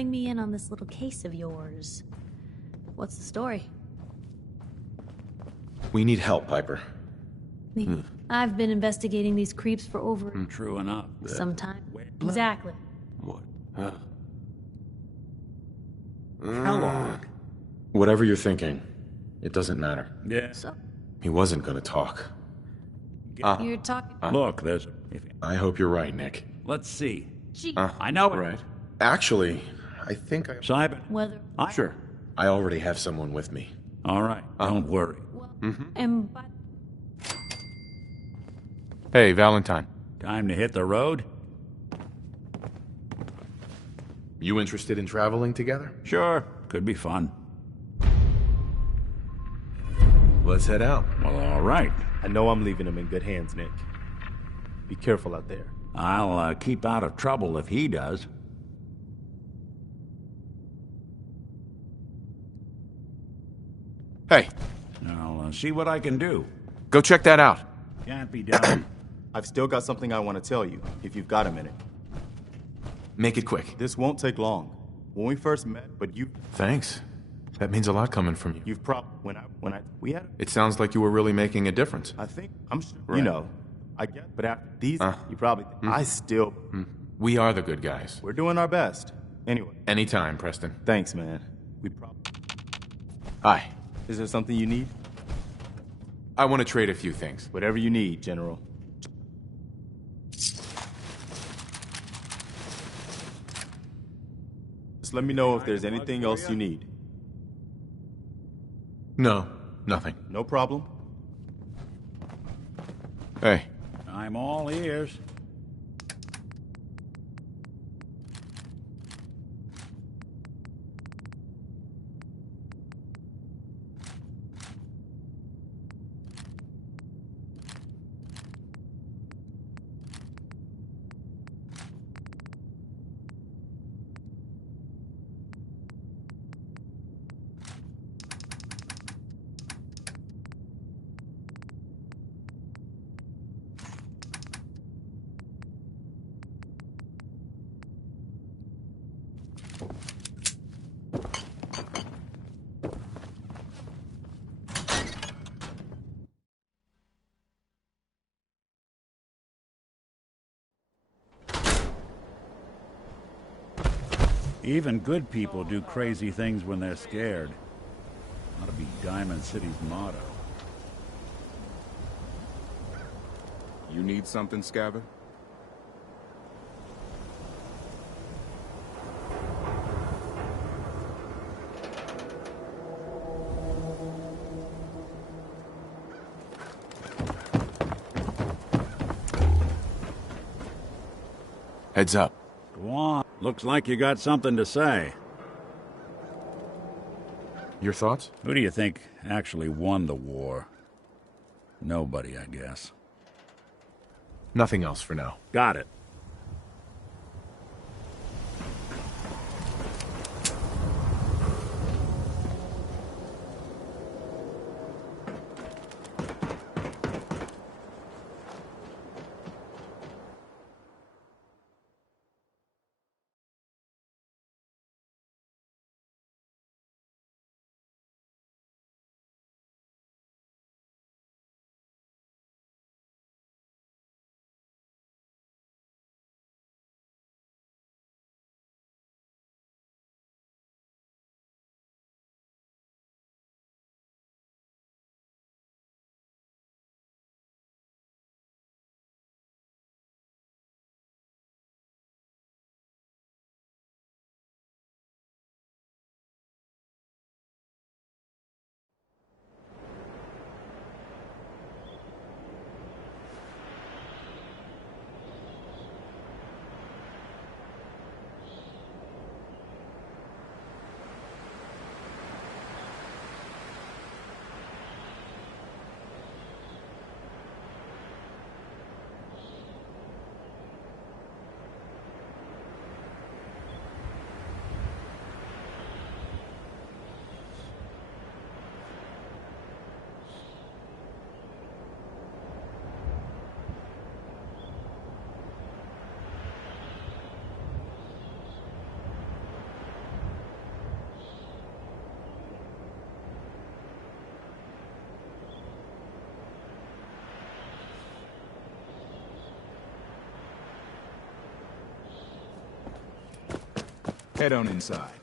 letting me in on this little case of yours. What's the story? We need help, Piper. I've been investigating these creeps for over True enough. some time. Exactly. What? How long? Whatever you're thinking, it doesn't matter. Yeah. So, He wasn't gonna talk. you're talking... Look, there's... I hope you're right, Nick. Let's see. Gee, I know it. Right. Actually, I think I... Simon. whether... Sure. I already have someone with me. All right. Don't worry. Well, and by... Hey, Valentine. Time to hit the road? You interested in traveling together? Sure. Could be fun. Let's head out. Well, all right. I know I'm leaving him in good hands, Nick. Be careful out there. I'll keep out of trouble if he does. Hey, I'll see what I can do. go check that out. Can't be done. I've still got something I want to tell you, if you've got a minute. Make it quick. This won't take long. When we first met, but Thanks. That means a lot coming from you. you've we had, It sounds like you were really making a difference. I think, I'm sure, Right. you know, I get, but after these, you probably, I still, We are the good guys. we're doing our best. Anyway, Anytime, Preston. thanks, man. Hi. Is there something you need? I want to trade a few things. Whatever you need, General. Just let me know if there's anything else you need. No, nothing. No problem. Hey, I'm all ears. Even good people do crazy things when they're scared. Ought to be Diamond City's motto. You need something, Scabbard? heads up. Go on. Looks like you got something to say. Your thoughts? Who do you think actually won the war? Nobody, I guess. Nothing else for now. Got it. Head on inside.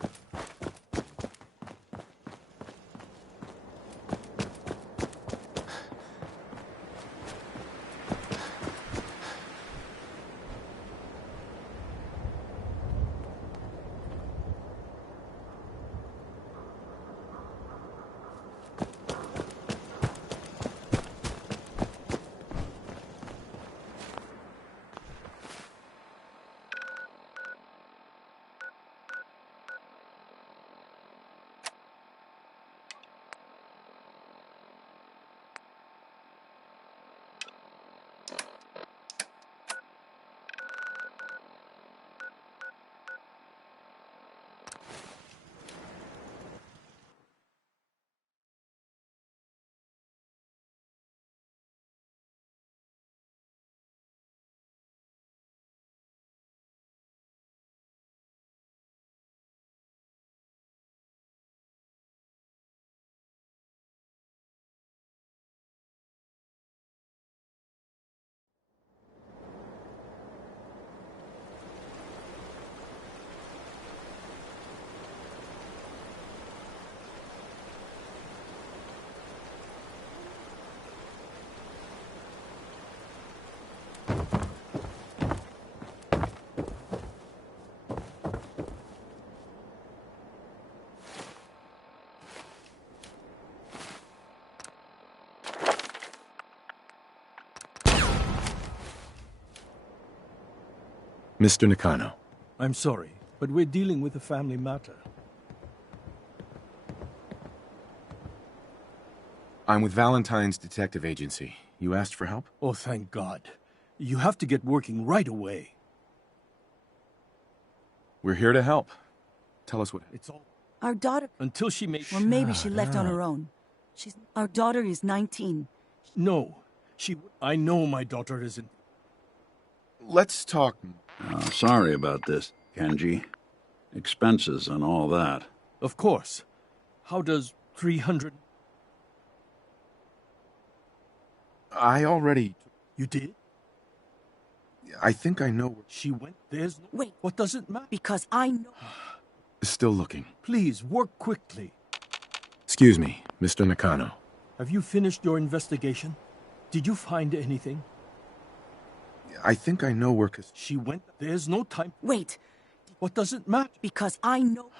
Mr. Nakano. I'm sorry, but we're dealing with a family matter. I'm with Valentine's Detective Agency. You asked for help? Oh, thank God. You have to get working right away. We're here to help. Tell us what... It's all... Our daughter... Until she made... Or maybe she left on her own. Our daughter is 19. No. I know my daughter isn't... Let's talk... Sorry about this, Kenji. Expenses and all that. Of course. How does 300... I already... You did? I think I know where... She went... There's no... Wait. What does it matter? Because I know... Still looking. Please, work quickly. Excuse me, Mr. Nakano. Have you finished your investigation? Did you find anything? I think I know where... She went... There's no time... Wait. What does it matter? Because I know...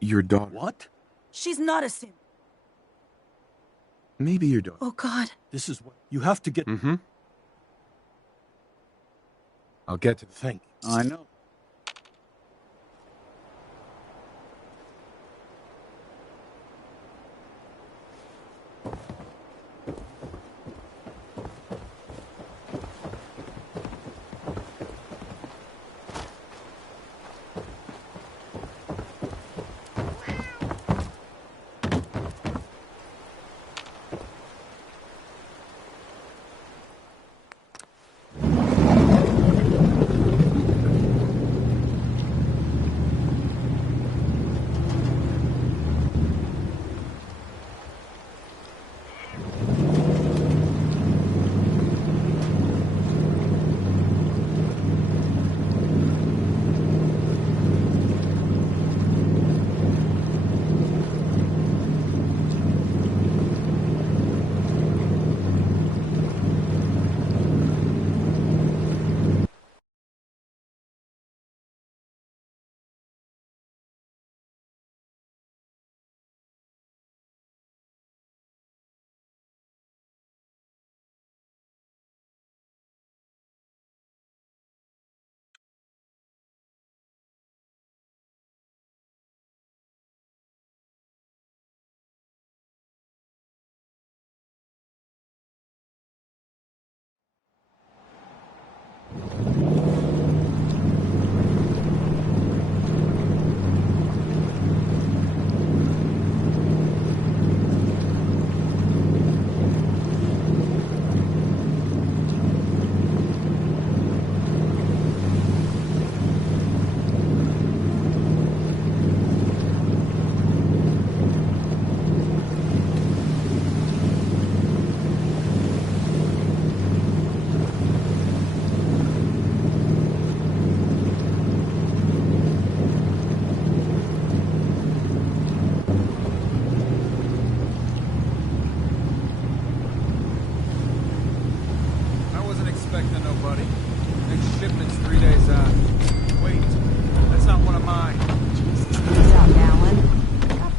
Your daughter... What? She's not a sin. Maybe your daughter... Oh, God. This is what... You have to get... Mm-hmm. I'll get to... Thank you. I know.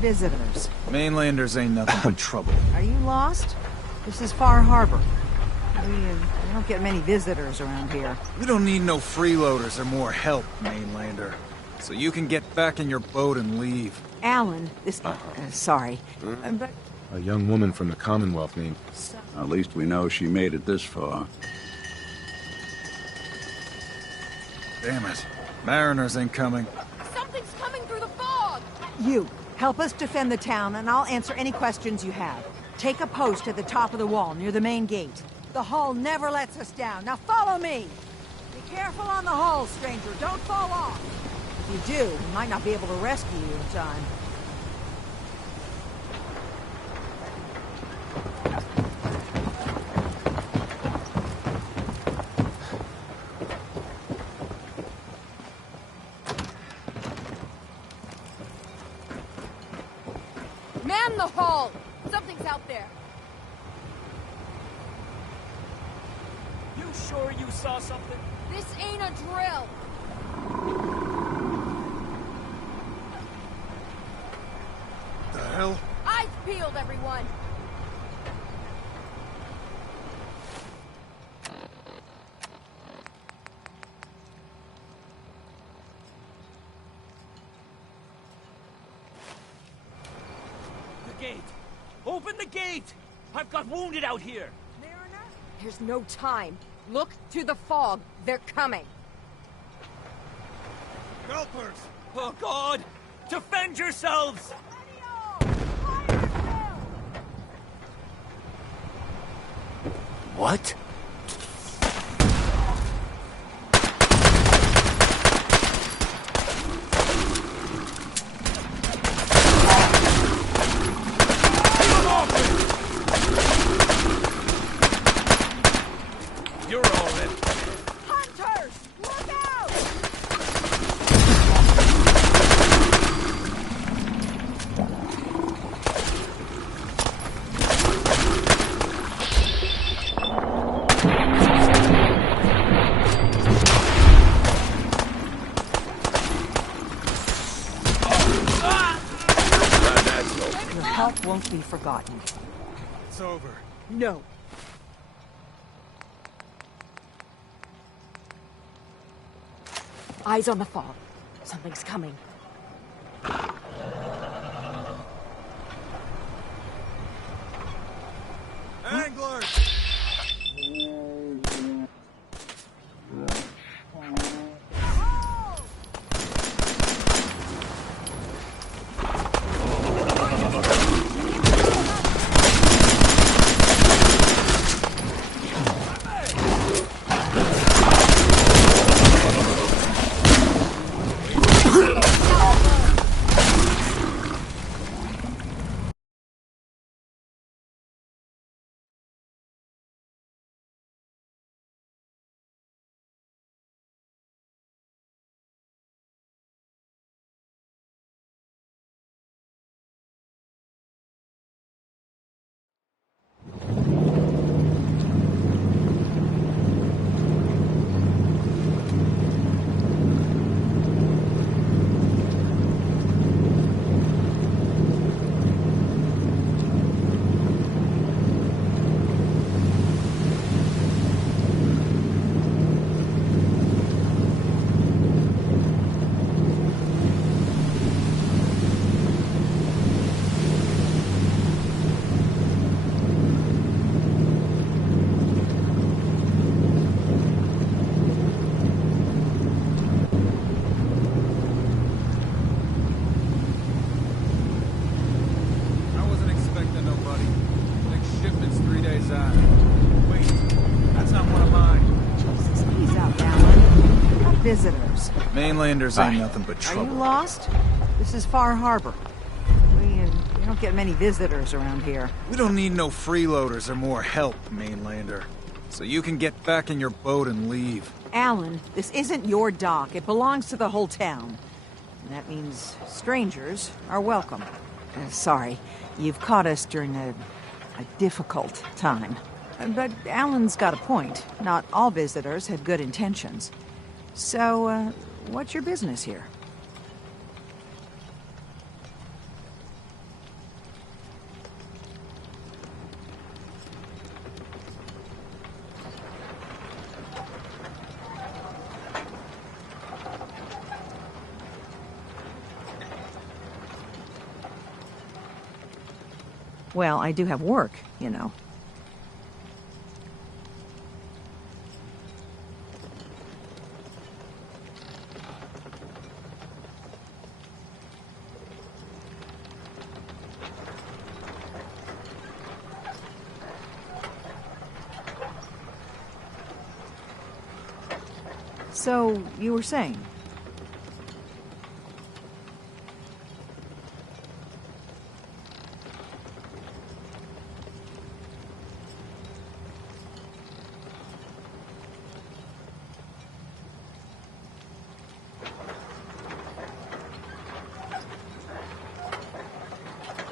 visitors. Mainlanders ain't nothing but trouble. Are you lost? This is Far Harbor. We don't get many visitors around here. We don't need no freeloaders or more help, Mainlander. So you can get back in your boat and leave. Alan, this... sorry. But... A young woman from the Commonwealth named... At least we know she made it this far. Damn it. Mariners ain't coming. Something's coming through the fog! You, help us defend the town, and I'll answer any questions you have. Take a post at the top of the wall, near the main gate. The hull never lets us down. Now follow me! Be careful on the hull, stranger. Don't fall off. If you do, we might not be able to rescue you in time. Man the hull! Something's out there. You sure you saw something? This ain't a drill. The hell? Eyes peeled, everyone. The gate! Open the gate! I've got wounded out here! Mariner? There's no time. Look through the fog. They're coming. Helpers! Oh, God! Defend yourselves! What? You're all in. Hunters! Look out! Your help won't be forgotten. It's over. No. Eyes on the fog. Something's coming. Anglers! Visitors. Mainlanders ain't nothing but Are trouble. you lost? This is Far Harbor. We don't get many visitors around here. We don't need no freeloaders or more help, Mainlander. So you can get back in your boat and leave. Alan, this isn't your dock. It belongs to the whole town. And that means strangers are welcome. Sorry, you've caught us during a difficult time. But Alan's got a point. Not all visitors have good intentions. So, what's your business here? Well, I do have work, you know. So, you were saying?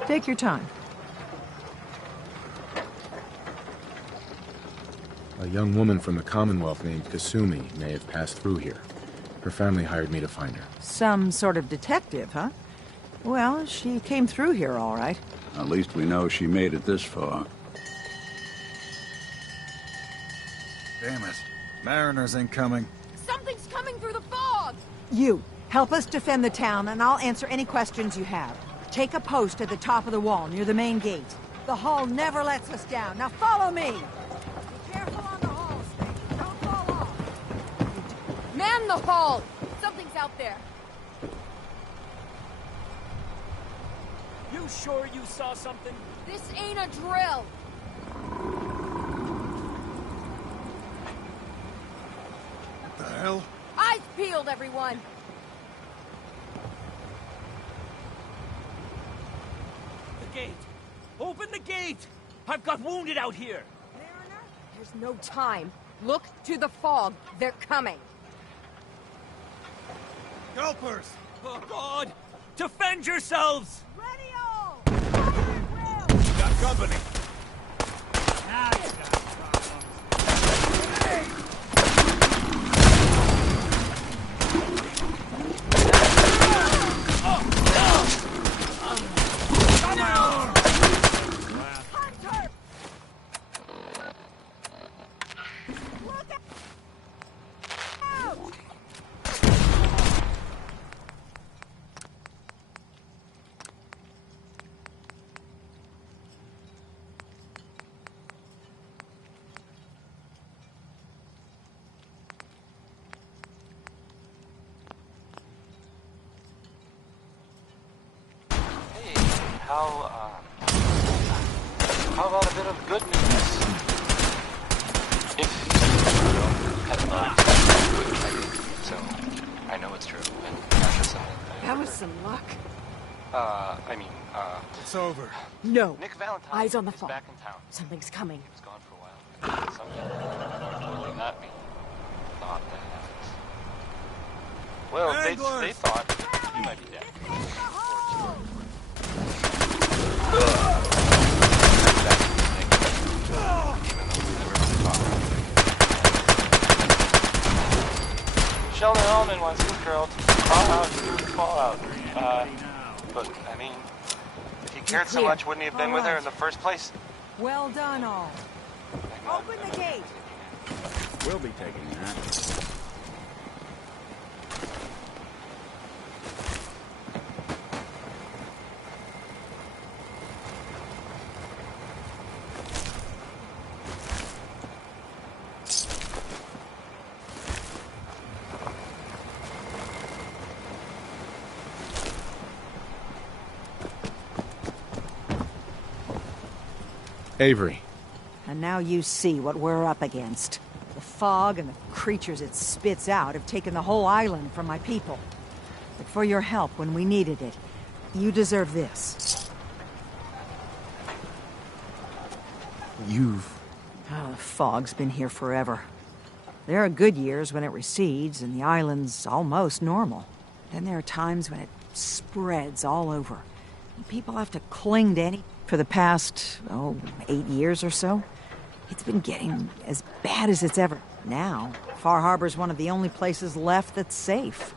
Take your time. A young woman from the Commonwealth named Kasumi may have passed through here. Her family hired me to find her. Some sort of detective, huh? Well, she came through here all right. At least we know she made it this far. Damn it. Mariners incoming. Something's coming through the fog! You, help us defend the town, and I'll answer any questions you have. Take a post at the top of the wall, near the main gate. The hall never lets us down. Now follow me! Be careful on the hall, Snake. Don't fall off. Man the hall! Something's out there. You sure you saw something? This ain't a drill. What the hell? Eyes peeled, everyone. The gate! Open the gate! I've got wounded out here! Mariner, there's no time. Look to the fog. They're coming. Gulpers! Oh, God! Defend yourselves! Ready all! Fire at will! Got company. How about a bit of good news? If you have not, so I know it's true. And that's just something That was some luck. It's over. No. Nick Valentine Eyes on the is phone. back in town. Something's coming. He was gone for a while. Something totally not me thought that happens. Well, they thought he might be dead. Sheldon Allman wants his girl to crawl out through the fallout. But, I mean, if he cared so much, wouldn't he have been with her in the first place? Well done, all. Open the gate! We'll be taking that. Avery. And now you see what we're up against. The fog and the creatures it spits out have taken the whole island from my people. But for your help when we needed it, you deserve this. You've... Oh, the fog's been here forever. There are good years when it recedes and the island's almost normal. Then there are times when it spreads all over. And people have to cling to any... For the past, 8 years or so, it's been getting as bad as it's ever. Now, Far Harbor's one of the only places left that's safe.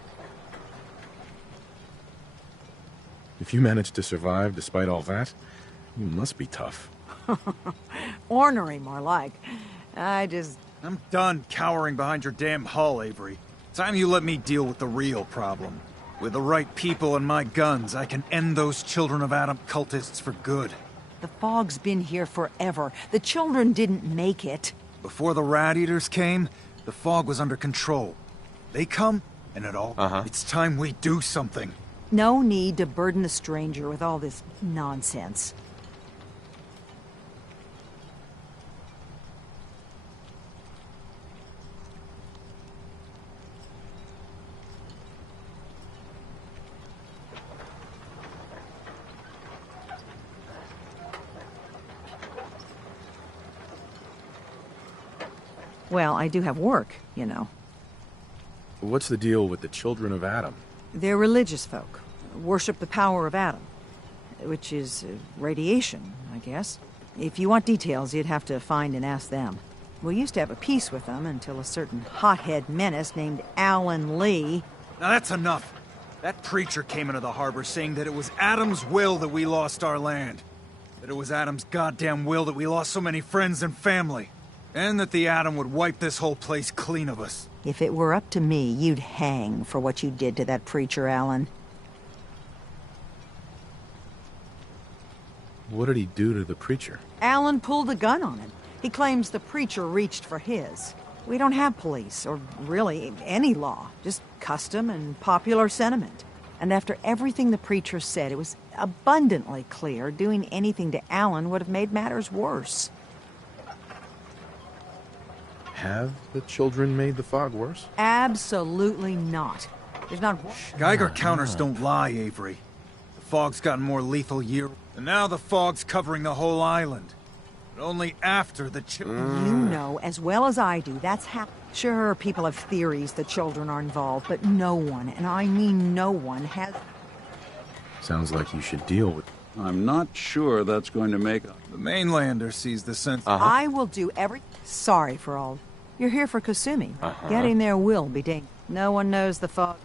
If you managed to survive despite all that, you must be tough. Ornery, more like. I'm done cowering behind your damn hull, Avery. Time you let me deal with the real problem. With the right people and my guns, I can end those Children of Adam cultists for good. The fog's been here forever. The children didn't make it. Before the Rat Eaters came, the fog was under control. They come, and it all... It's time we do something. No need to burden the stranger with all this nonsense. Well, I do have work, you know. What's the deal with the Children of Adam? They're religious folk. Worship the power of Adam. Which is radiation, I guess. If you want details, you'd have to find and ask them. We used to have a peace with them until a certain hothead menace named Alan Lee... Now that's enough. That preacher came into the harbor saying that it was Adam's will that we lost our land. That it was Adam's goddamn will that we lost so many friends and family. And that the Atom would wipe this whole place clean of us. If it were up to me, you'd hang for what you did to that preacher, Alan. What did he do to the preacher? Alan pulled a gun on him. He claims the preacher reached for his. We don't have police, or really any law. Just custom and popular sentiment. And after everything the preacher said, it was abundantly clear doing anything to Alan would have made matters worse. Have the children made the fog worse? Absolutely not. There's not... Geiger counters don't lie, Avery. The fog's gotten more lethal year, and now the fog's covering the whole island. But only after the You know as well as I do, that's how... Sure, people have theories the children are involved, but no one, and I mean no one, has... Sounds like you should deal with... I'm not sure that's going to make... The mainlander sees the sense... I will do every... Sorry for all... You're here for Kasumi. Getting there will be dangerous. No one knows the fog.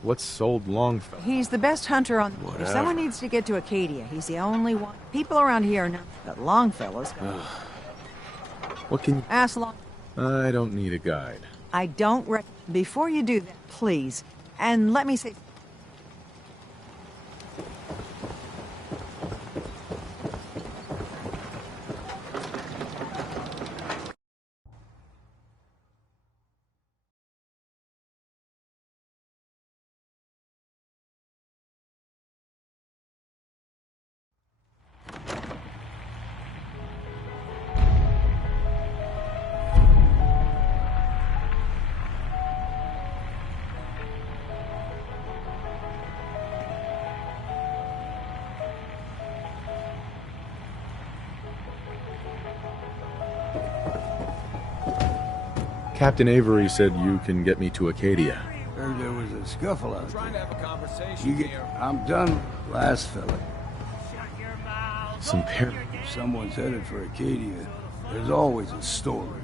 What's sold Longfellow? He's the best hunter on... Whatever. If someone needs to get to Acadia, he's the only one. People around here know that Longfellow's... What can you... Ask Long... I don't need a guide. I don't Before you do that, please. And let me say... Captain Avery said you can get me to Acadia. Heard there was a scuffle out Trying to there. have a conversation I'm done last fella. Some If someone's headed for Acadia, there's always a story.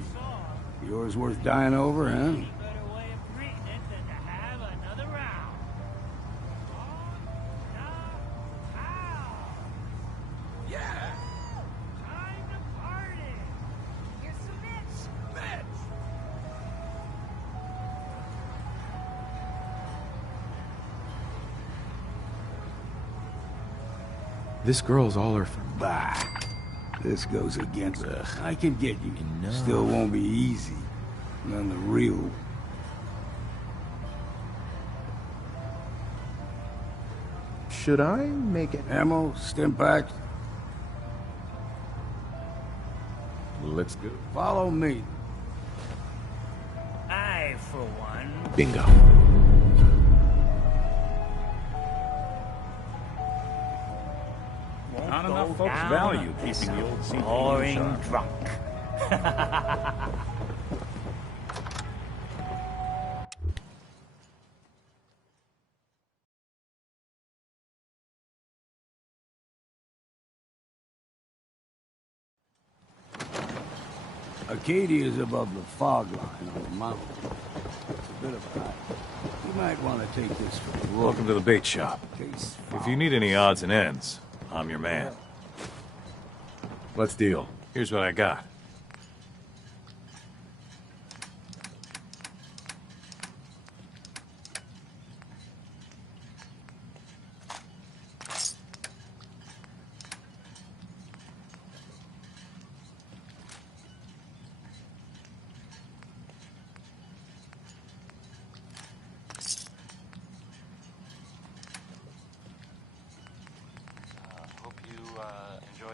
Yours worth dying over, huh? This girl's all her... Bah. This goes against... I can get you. Still won't be easy. None the real... Should I make it? Ammo, Stimpack. Let's go. Follow me. I, for one... Bingo. Not enough folks value keeping the old CPU boring sharp. drunk. Acadia is above the fog line on the mountain. It's a bit of a hike. You might want to take this for a road. Welcome to the bait shop. Case If you need any odds and ends, I'm your man. Let's deal. Here's what I got.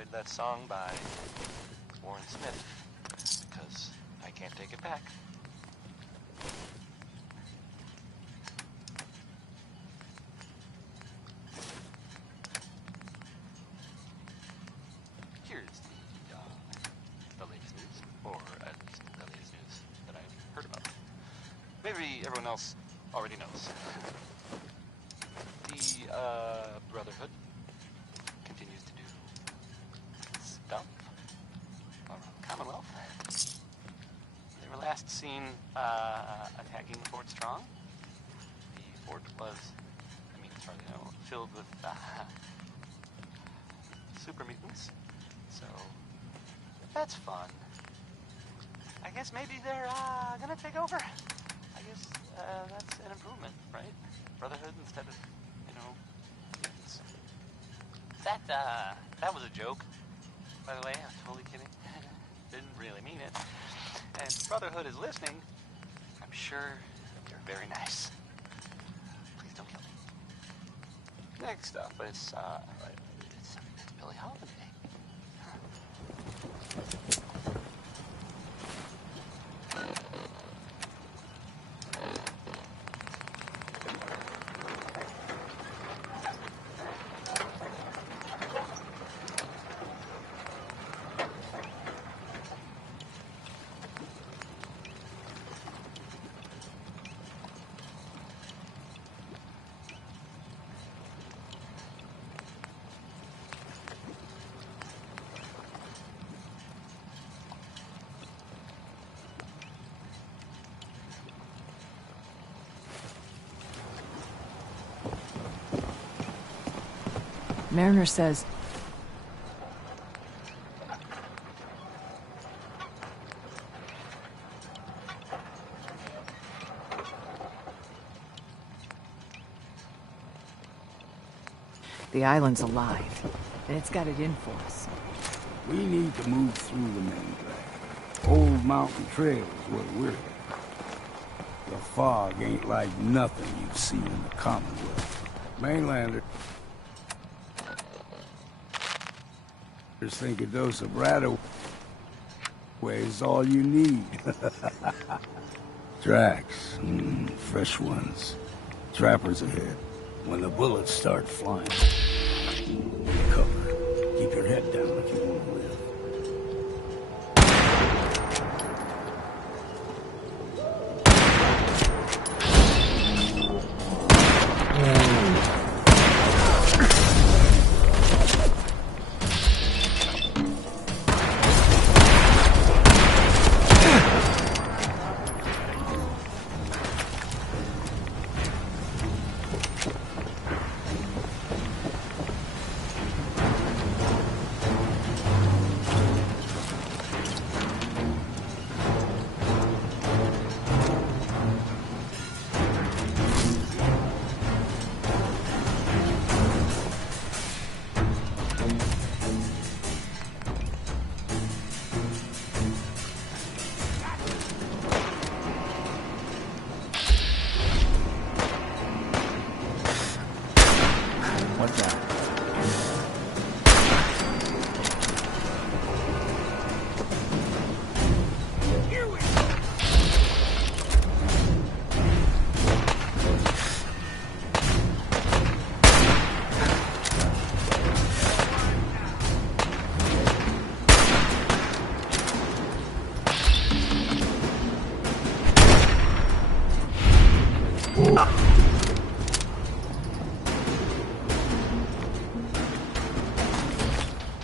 enjoyed that song by Warren Smith, because I can't take it back. Here's the latest news, or at least the latest news that I've heard about. Maybe everyone else already knows. The Brotherhood continues to do stuff around the Commonwealth. They were last seen attacking Fort Strong. The fort was, as far as I know, filled with super mutants. So that's fun. I guess maybe they're gonna take over. I guess that's an improvement, right? Brotherhood instead of, mutants. That was a joke, by the way. I'm totally kidding. Didn't really mean it. And if Brotherhood is listening, I'm sure you're very nice. Please don't kill me. Next up, it's Billie Holiday. Mariner says... the island's alive, and it's got it in for us. We need to move through the mainland. Old Mountain Trail is where we're at. The fog ain't like nothing you've seen in the Commonwealth. Mainlanders think a dose of Radaway is all you need. Tracks, fresh ones. Trappers ahead. When the bullets start flying, cover. Keep your head down if you want to live.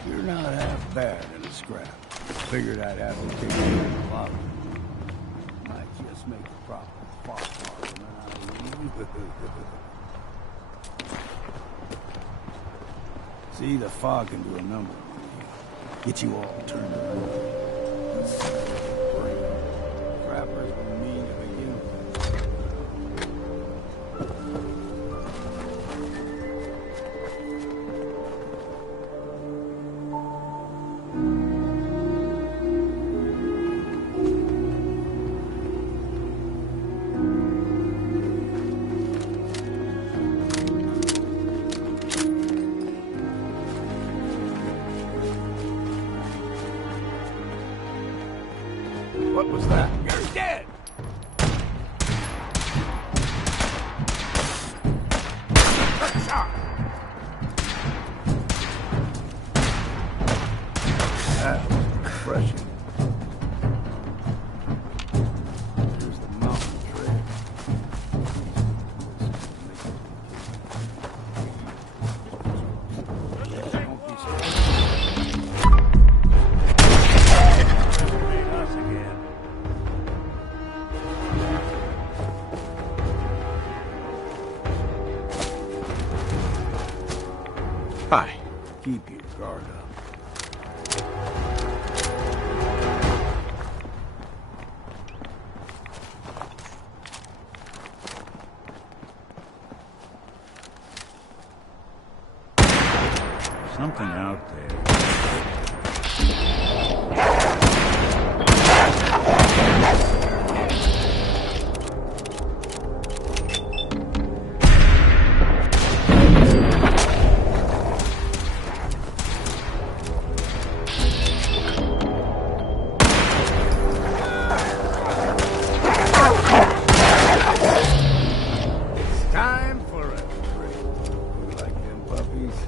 You're not half bad in a scrap. Figured I'd have to take you in the closet. Might just make a proper fog argument out of you. See, the fog can do a number on you. Get you all turned around. Trappers were mean to begin with. try. Keep your guard up. Something out there. It's time for a drink. You like them puppies?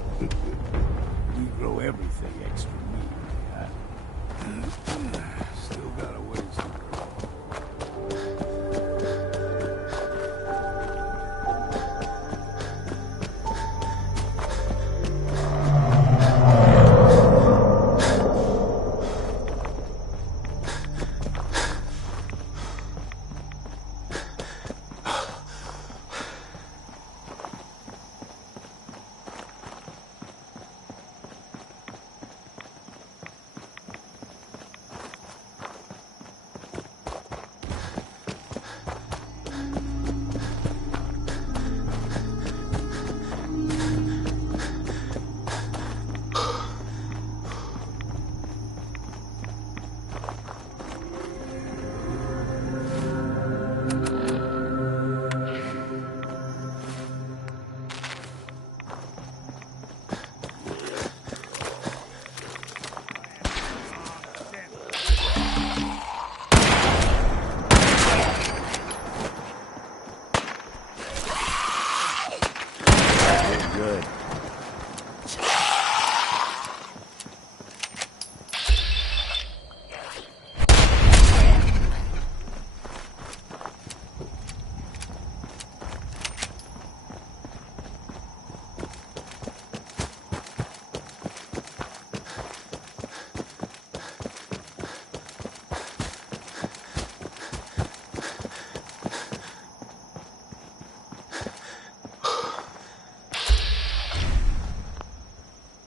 We grow everything extra mean, huh? Still got a ways to go. Good.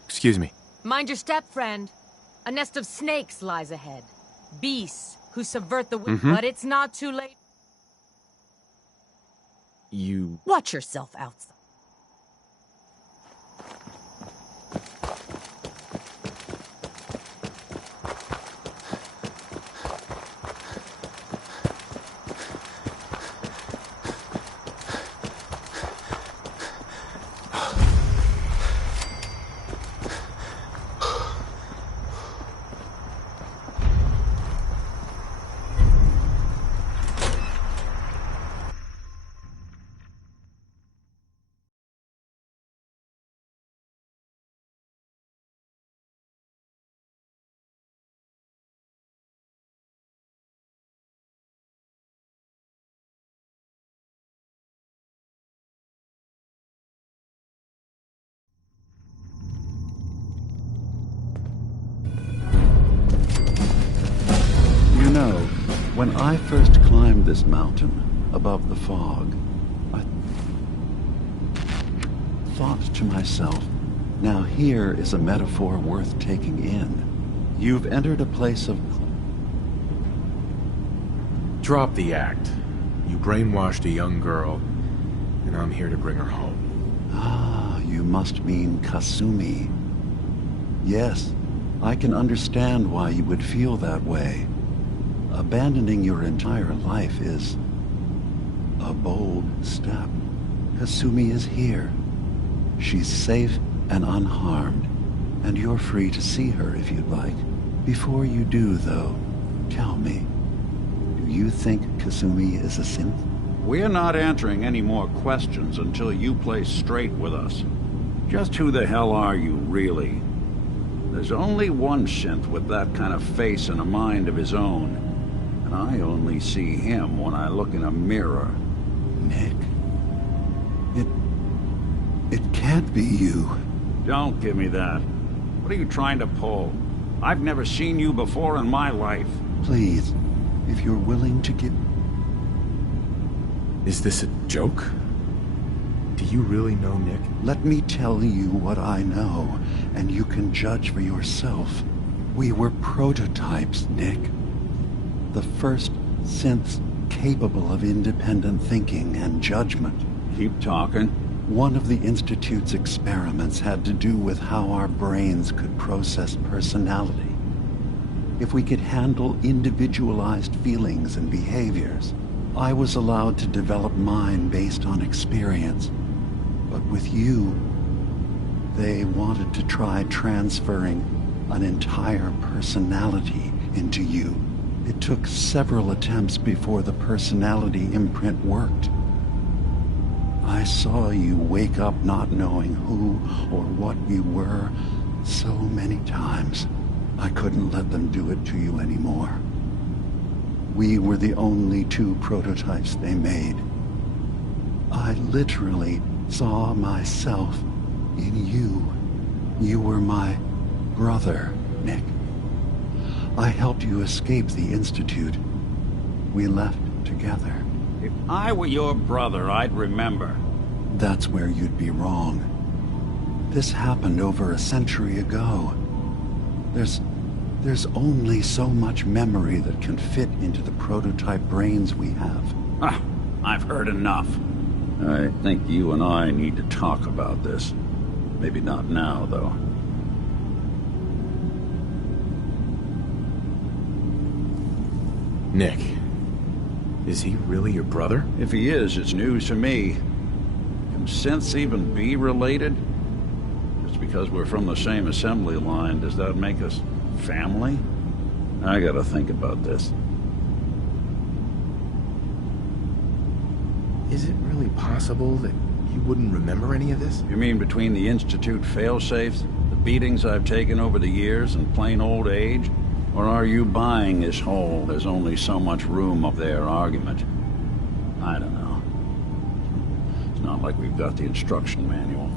Excuse me. Mind your step, friend. A nest of snakes lies ahead. Beasts who subvert the wind. But it's not too late. You... Watch yourself outside. When I first climbed this mountain above the fog, I thought to myself, now here is a metaphor worth taking in. You've entered a place of... Drop the act. You brainwashed a young girl, and I'm here to bring her home. Ah, you must mean Kasumi. Yes, I can understand why you would feel that way. Abandoning your entire life is a bold step. Kasumi is here. She's safe and unharmed, and you're free to see her if you'd like. Before you do, though, tell me, do you think Kasumi is a synth? We're not answering any more questions until you play straight with us. Just who the hell are you, really? There's only one synth with that kind of face and a mind of his own. And I only see him when I look in a mirror. Nick? It can't be you. Don't give me that. What are you trying to pull? I've never seen you before in my life. Please, if you're willing to give... Is this a joke? Do you really know Nick? Let me tell you what I know, and you can judge for yourself. We were prototypes, Nick. The first synths capable of independent thinking and judgment. Keep talking. One of the Institute's experiments had to do with how our brains could process personality. If we could handle individualized feelings and behaviors. I was allowed to develop mine based on experience. But with you, they wanted to try transferring an entire personality into you. It took several attempts before the personality imprint worked. I saw you wake up not knowing who or what you were so many times. I couldn't let them do it to you anymore. We were the only two prototypes they made. I literally saw myself in you. You were my brother, Nick. I helped you escape the Institute. We left together. If I were your brother, I'd remember. That's where you'd be wrong. This happened over a century ago. There's only so much memory that can fit into the prototype brains we have. I've heard enough. I think you and I need to talk about this. Maybe not now, though. Nick, is he really your brother? If he is, it's news to me. Can synths even be related? Just because we're from the same assembly line, does that make us family? I gotta think about this. Is it really possible that you wouldn't remember any of this? You mean between the Institute failsafes, the beatings I've taken over the years, and plain old age? Or are you buying this whole "there's only so much room up there" argument? I don't know. It's not like we've got the instruction manual.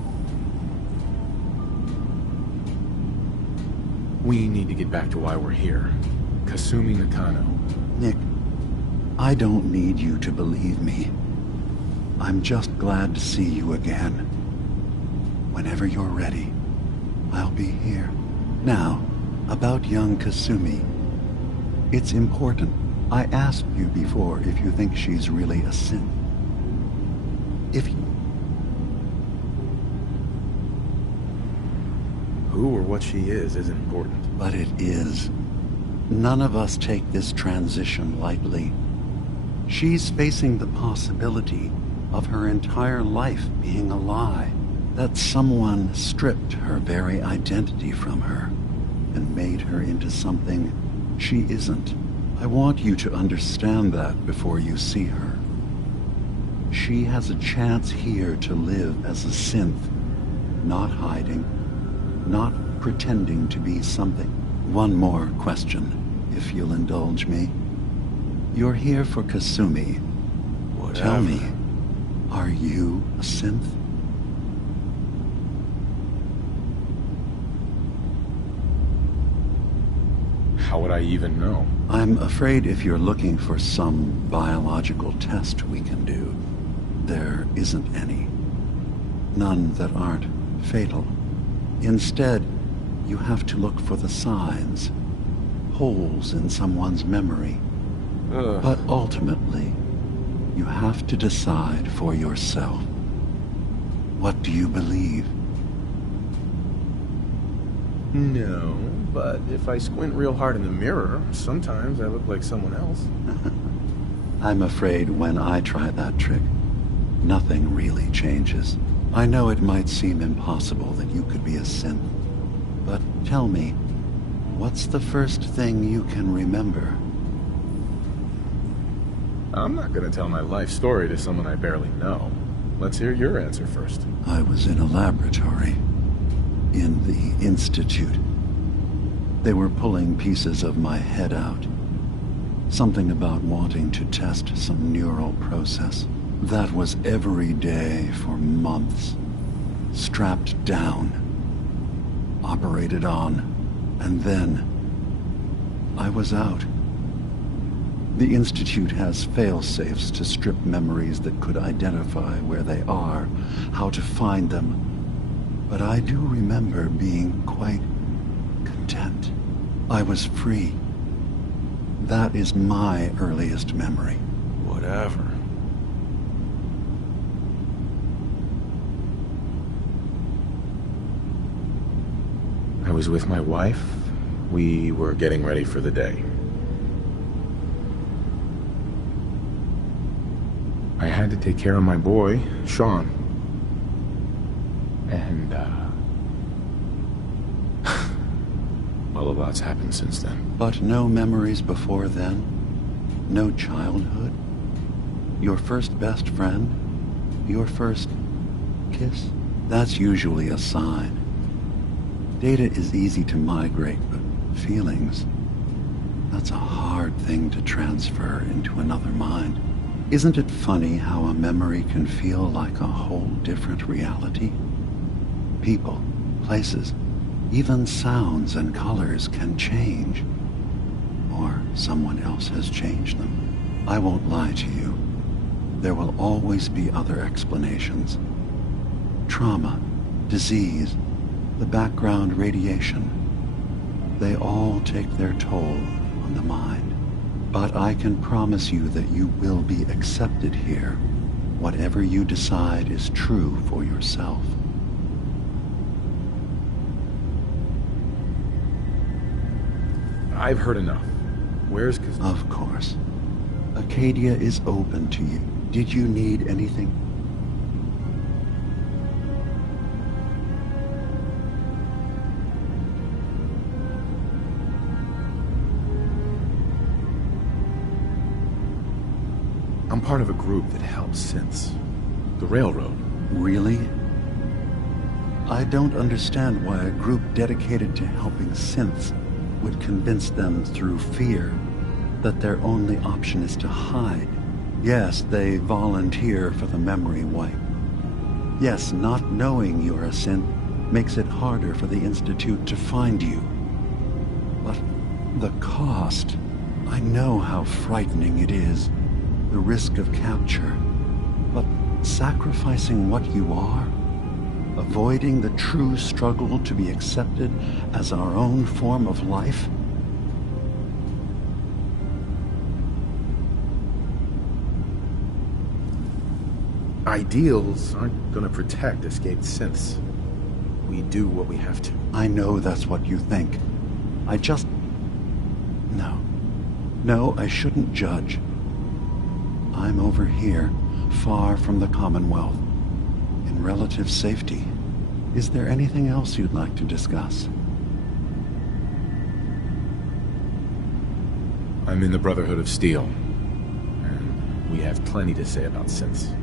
We need to get back to why we're here. Kasumi Nakano. Nick, I don't need you to believe me. I'm just glad to see you again. Whenever you're ready, I'll be here. Now, about young Kasumi. It's important. I asked you before if you think she's really a synth. If you... Who or what she is isn't important. But it is. None of us take this transition lightly. She's facing the possibility of her entire life being a lie. That someone stripped her very identity from her and made her into something she isn't. I want you to understand that before you see her. She has a chance here to live as a synth, not hiding, not pretending to be something. One more question, if you'll indulge me. You're here for Kasumi. Whatever. Tell me, are you a synth? How would I even know? I'm afraid if you're looking for some biological test we can do, there isn't any. None that aren't fatal. Instead, you have to look for the signs, holes in someone's memory. But ultimately, you have to decide for yourself. What do you believe? No, but if I squint real hard in the mirror, sometimes I look like someone else. I'm afraid when I try that trick, nothing really changes. I know it might seem impossible that you could be a synth, but tell me, what's the first thing you can remember? I'm not gonna tell my life story to someone I barely know. Let's hear your answer first. I was in a laboratory. In the Institute. They were pulling pieces of my head out. Something about wanting to test some neural process. That was every day for months. Strapped down. Operated on. And then I was out. The Institute has fail-safes to strip memories that could identify where they are, how to find them. But I do remember being quite content. I was free. That is my earliest memory. Whatever. I was with my wife. We were getting ready for the day. I had to take care of my boy, Sean. And, well, a lot's happened since then. But no memories before then? No childhood? Your first best friend? Your first kiss? That's usually a sign. Data is easy to migrate, but feelings, that's a hard thing to transfer into another mind. Isn't it funny how a memory can feel like a whole different reality? People, places, even sounds and colors can change. Or someone else has changed them. I won't lie to you. There will always be other explanations. Trauma, disease, the background radiation. They all take their toll on the mind. But I can promise you that you will be accepted here. Whatever you decide is true for yourself. I've heard enough. Where's Kasumi? Of course. Acadia is open to you. Did you need anything? I'm part of a group that helps synths. The Railroad. Really? I don't understand why a group dedicated to helping synths would convince them through fear that their only option is to hide. Yes, they volunteer for the memory wipe. Yes, not knowing you're a synth makes it harder for the Institute to find you. But the cost, I know how frightening it is. The risk of capture, but sacrificing what you are, avoiding the true struggle to be accepted as our own form of life? Ideals aren't gonna protect escaped synths. We do what we have to. I know that's what you think. I just... No, I shouldn't judge. I'm over here, far from the Commonwealth, in relative safety. Is there anything else you'd like to discuss? I'm in the Brotherhood of Steel, and we have plenty to say about synths.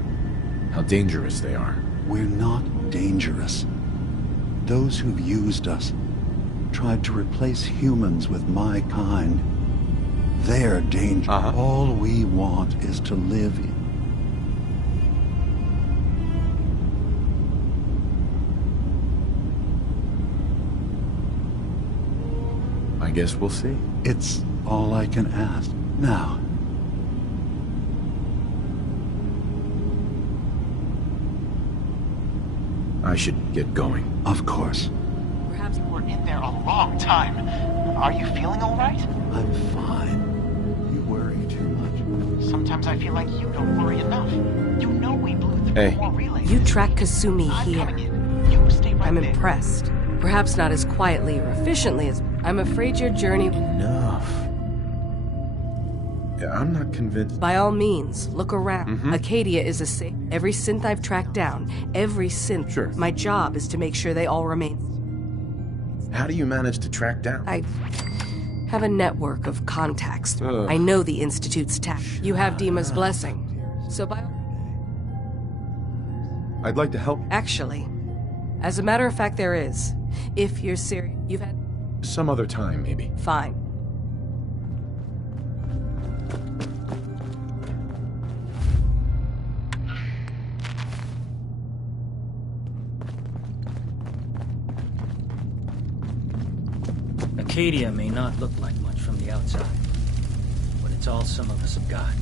How dangerous they are. We're not dangerous. Those who've used us, tried to replace humans with my kind, they're dangerous. All we want is to live in... I guess we'll see. It's all I can ask. Now, I should get going. Of course. Perhaps you were in there a long time. Are you feeling all right? I'm fine. You worry too much. Sometimes I feel like you don't worry enough. You know we blew through more relays. You track Kasumi here. You stay right I'm there. impressed. Perhaps not as quietly or efficiently as... I'm afraid your journey... Enough. Yeah, I'm not convinced. By all means, look around. Acadia is a safe... Every synth I've tracked down, every synth... Sure. My job is to make sure they all remain... How do you manage to track down? I have a network of contacts. I know the Institute's task. You have Dima's blessing. So by... I'd like to help. Actually, as a matter of fact, there is. If you're serious, you've had... Some other time, maybe. Fine. Acadia may not look like much from the outside, but It's all some of us have got.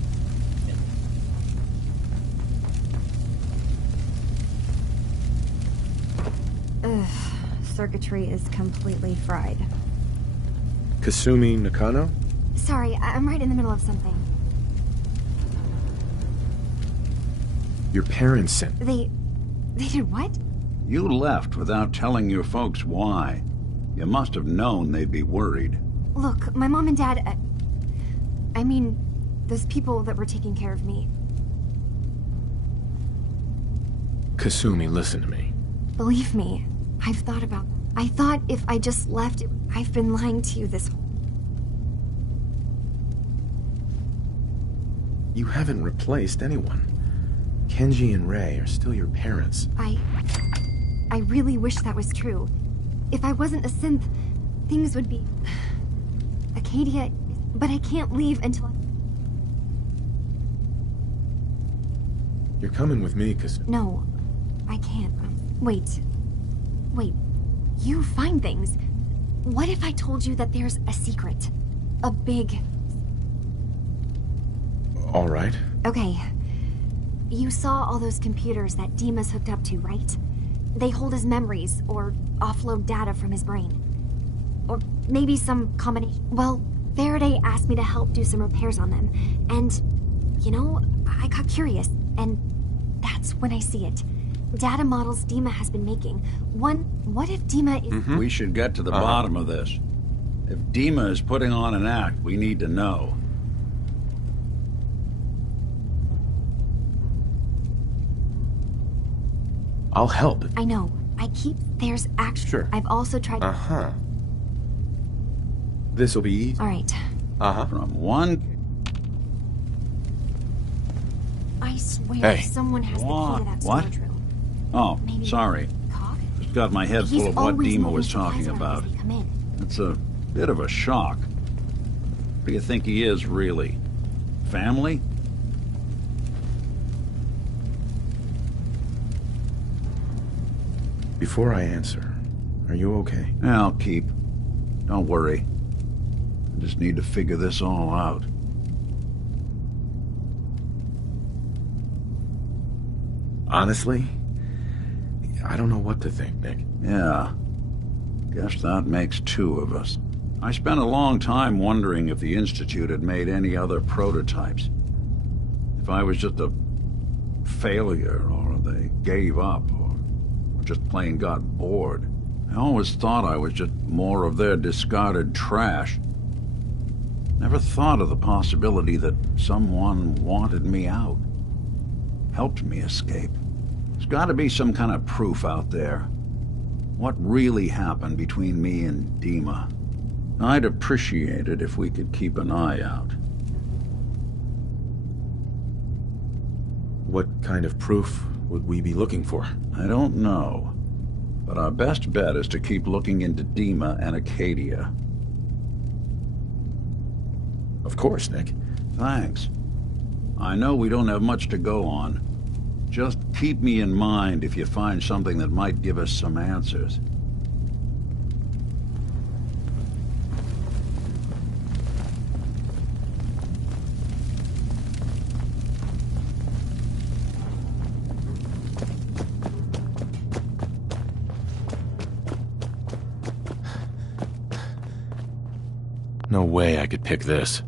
Ugh, circuitry is completely fried. Kasumi Nakano? Sorry, I'm right in the middle of something. Your parents sent... They did what? You left without telling your folks why. You must have known they'd be worried. Look, my mom and dad... I mean, those people that were taking care of me. Kasumi, listen to me. Believe me, I've thought about them. I thought if I just left, I've been lying to you this whole... You haven't replaced anyone. Kenji and Rei are still your parents. I really wish that was true. If I wasn't a synth, things would be... Acadia... But I can't leave until... You're coming with me, Kasumi. No, I can't. Wait. You find things. What if I told you that there's a secret? A big... All right. Okay. You saw all those computers that Dima's hooked up to, right? They hold his memories, or offload data from his brain. Or maybe some combination. Well, Faraday asked me to help do some repairs on them. And, you know, I got curious, and that's when I see it. Data models Dima has been making. What if Dima is... We should get to the bottom of this. If Dima is putting on an act, we need to know. I'll help. I know. There's actually... Sure. I've also tried... This'll be easy. All right. From one... I swear Hey. someone has the key to that What? storage room. Oh, Maybe sorry. Just got my head He's full of what always Dima moving was supplies talking around about. as they come in. It's a bit of a shock. What do you think he is, really? Family? Before I answer, are you okay? Yeah, I'll keep. Don't worry. I just need to figure this all out. Honestly, I don't know what to think, Nick. Yeah. Guess that makes two of us. I spent a long time wondering if the Institute had made any other prototypes. If I was just a failure, or they gave up, or just plain got bored. I always thought I was just more of their discarded trash. Never thought of the possibility that someone wanted me out. Helped me escape. There's gotta be some kind of proof out there. What really happened between me and Dima? I'd appreciate it if we could keep an eye out. What kind of proof would we be looking for? I don't know. But our best bet is to keep looking into Dima and Acadia. Of course, Nick. Thanks. I know we don't have much to go on. Just keep me in mind if you find something that might give us some answers. No way I could pick this.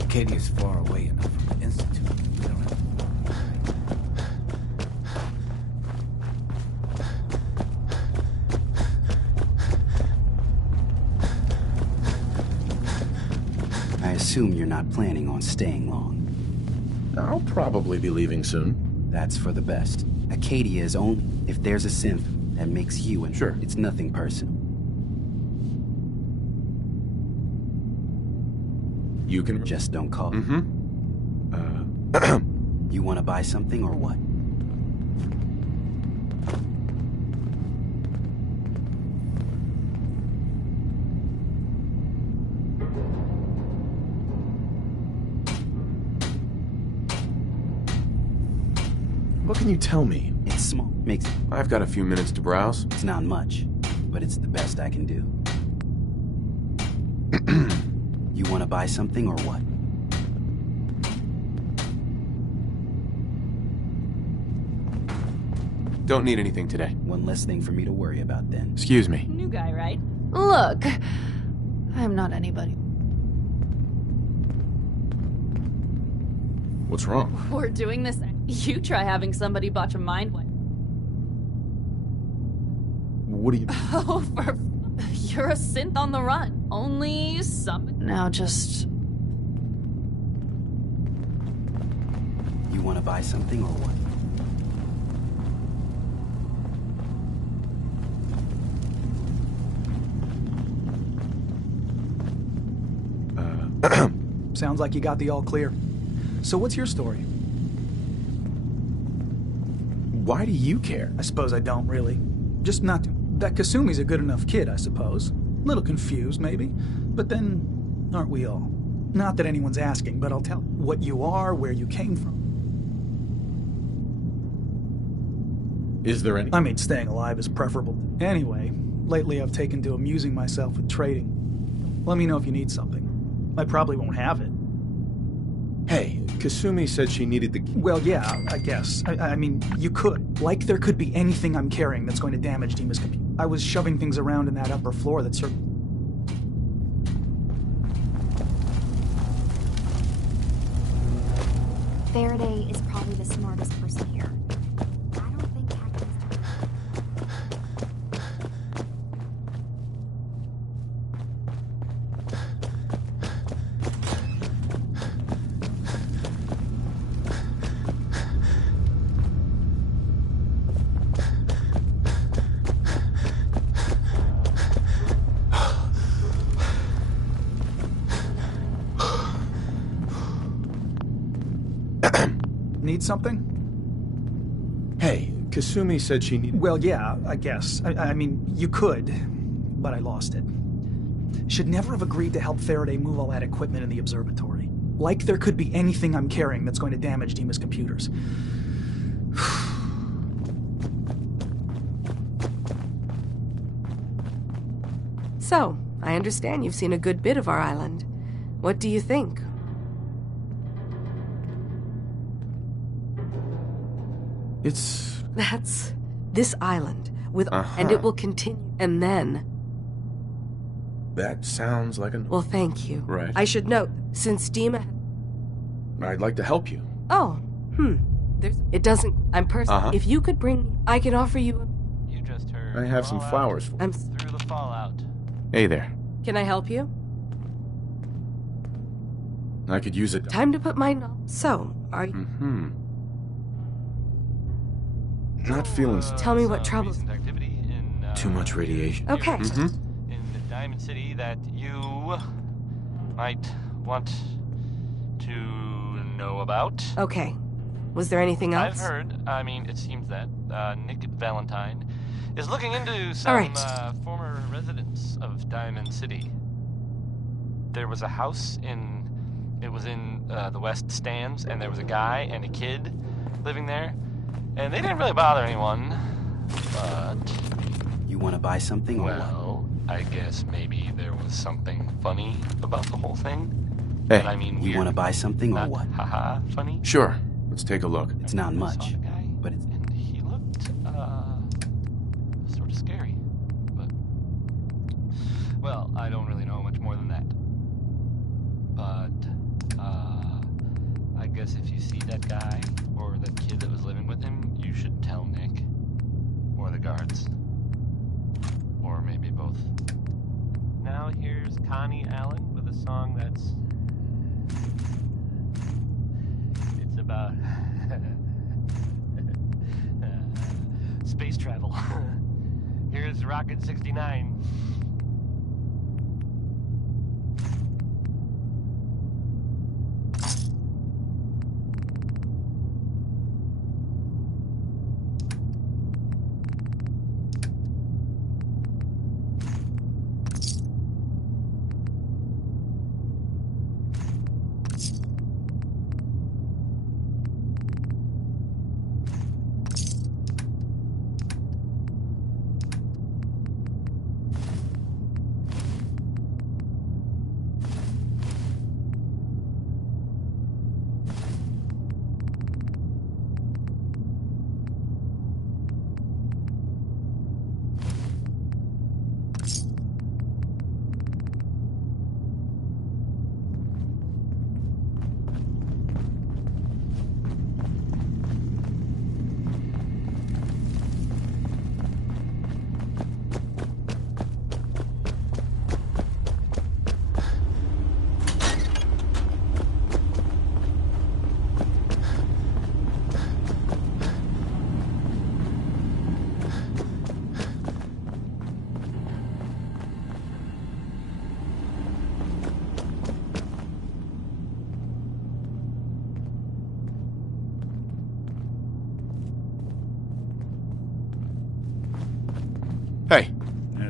Acadia's far away enough from the Institute. We don't have... I assume you're not planning on staying long. I'll probably be leaving soon. That's for the best. Acadia is only... If there's a synth that makes you and sure, it's nothing personal. You can... Just don't call. You want to buy something or what? What can you tell me? It's small. Makes it. I've got a few minutes to browse. It's not much, but it's the best I can do. You want to buy something or what? Don't need anything today. One less thing for me to worry about then. Excuse me. New guy, right? Look, I'm not anybody. What's wrong? We're doing this. You try having somebody botch a mind wipe. What do you... Oh, you're a synth on the run. Only some... Now just... You want to buy something or what? Sounds like you got the all clear. So what's your story? Why do you care? I suppose I don't really. Just not... That Kasumi's a good enough kid, I suppose. Little confused, maybe. But then, aren't we all? Not that anyone's asking, but I'll tell what you are, where you came from. Is there any... I mean, staying alive is preferable. Anyway, lately I've taken to amusing myself with trading. Let me know if you need something. I probably won't have it. Hey, Kasumi said she needed the... Well, yeah, I guess. I mean, you could. Like there could be anything I'm carrying that's going to damage Dima's computer. I was shoving things around in that upper floor that Faraday is probably the smartest person here. Need something? Hey, Kasumi said she needed... Well, yeah, I guess. I mean, you could, but I lost it. Should never have agreed to help Faraday move all that equipment in the observatory. Like there could be anything I'm carrying that's going to damage Dima's computers. So, I understand you've seen a good bit of our island. What do you think? It's... That's this island, and it will continue. And then... That sounds like an... Well, thank you. Right. I should note, since Dima... I'd like to help you. Oh, it doesn't... I'm personal. If you could bring... I can offer you a... You just heard... I have some flowers for you. I'm... Through the fallout. Hey there. Can I help you? I could use it. Time to put my... So, are you... Not feeling... Tell me what troubles... Too much radiation. Okay. In Diamond City that you might want to know about. Okay. Was there anything else? I've heard. I mean, it seems that Nick Valentine is looking into some former residents of Diamond City. There was a house in... It was in the West Stands, and there was a guy and a kid living there. And they didn't really bother anyone, but... You want to buy something or well, I guess maybe there was something funny about the whole thing. Hey, but I mean, you want to buy something or what? Haha, funny? Sure. Let's take a look. It's not much, but it's... And he looked, sort of scary. But... Well, I don't really know much more than that. But, I guess if you see that guy, or that kid that was living with him, you should tell Nick. Or the guards. Or maybe both. Now here's Connie Allen with a song that's... It's about... space travel. Here's Rocket 69.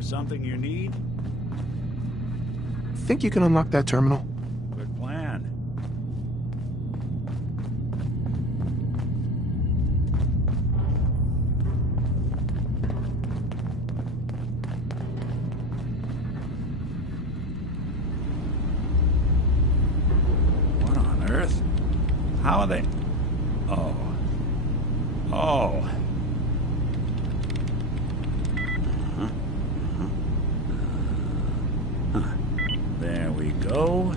there something you need? Think you can unlock that terminal? Good plan. What on earth? How are they? Oh. Oh. There we go.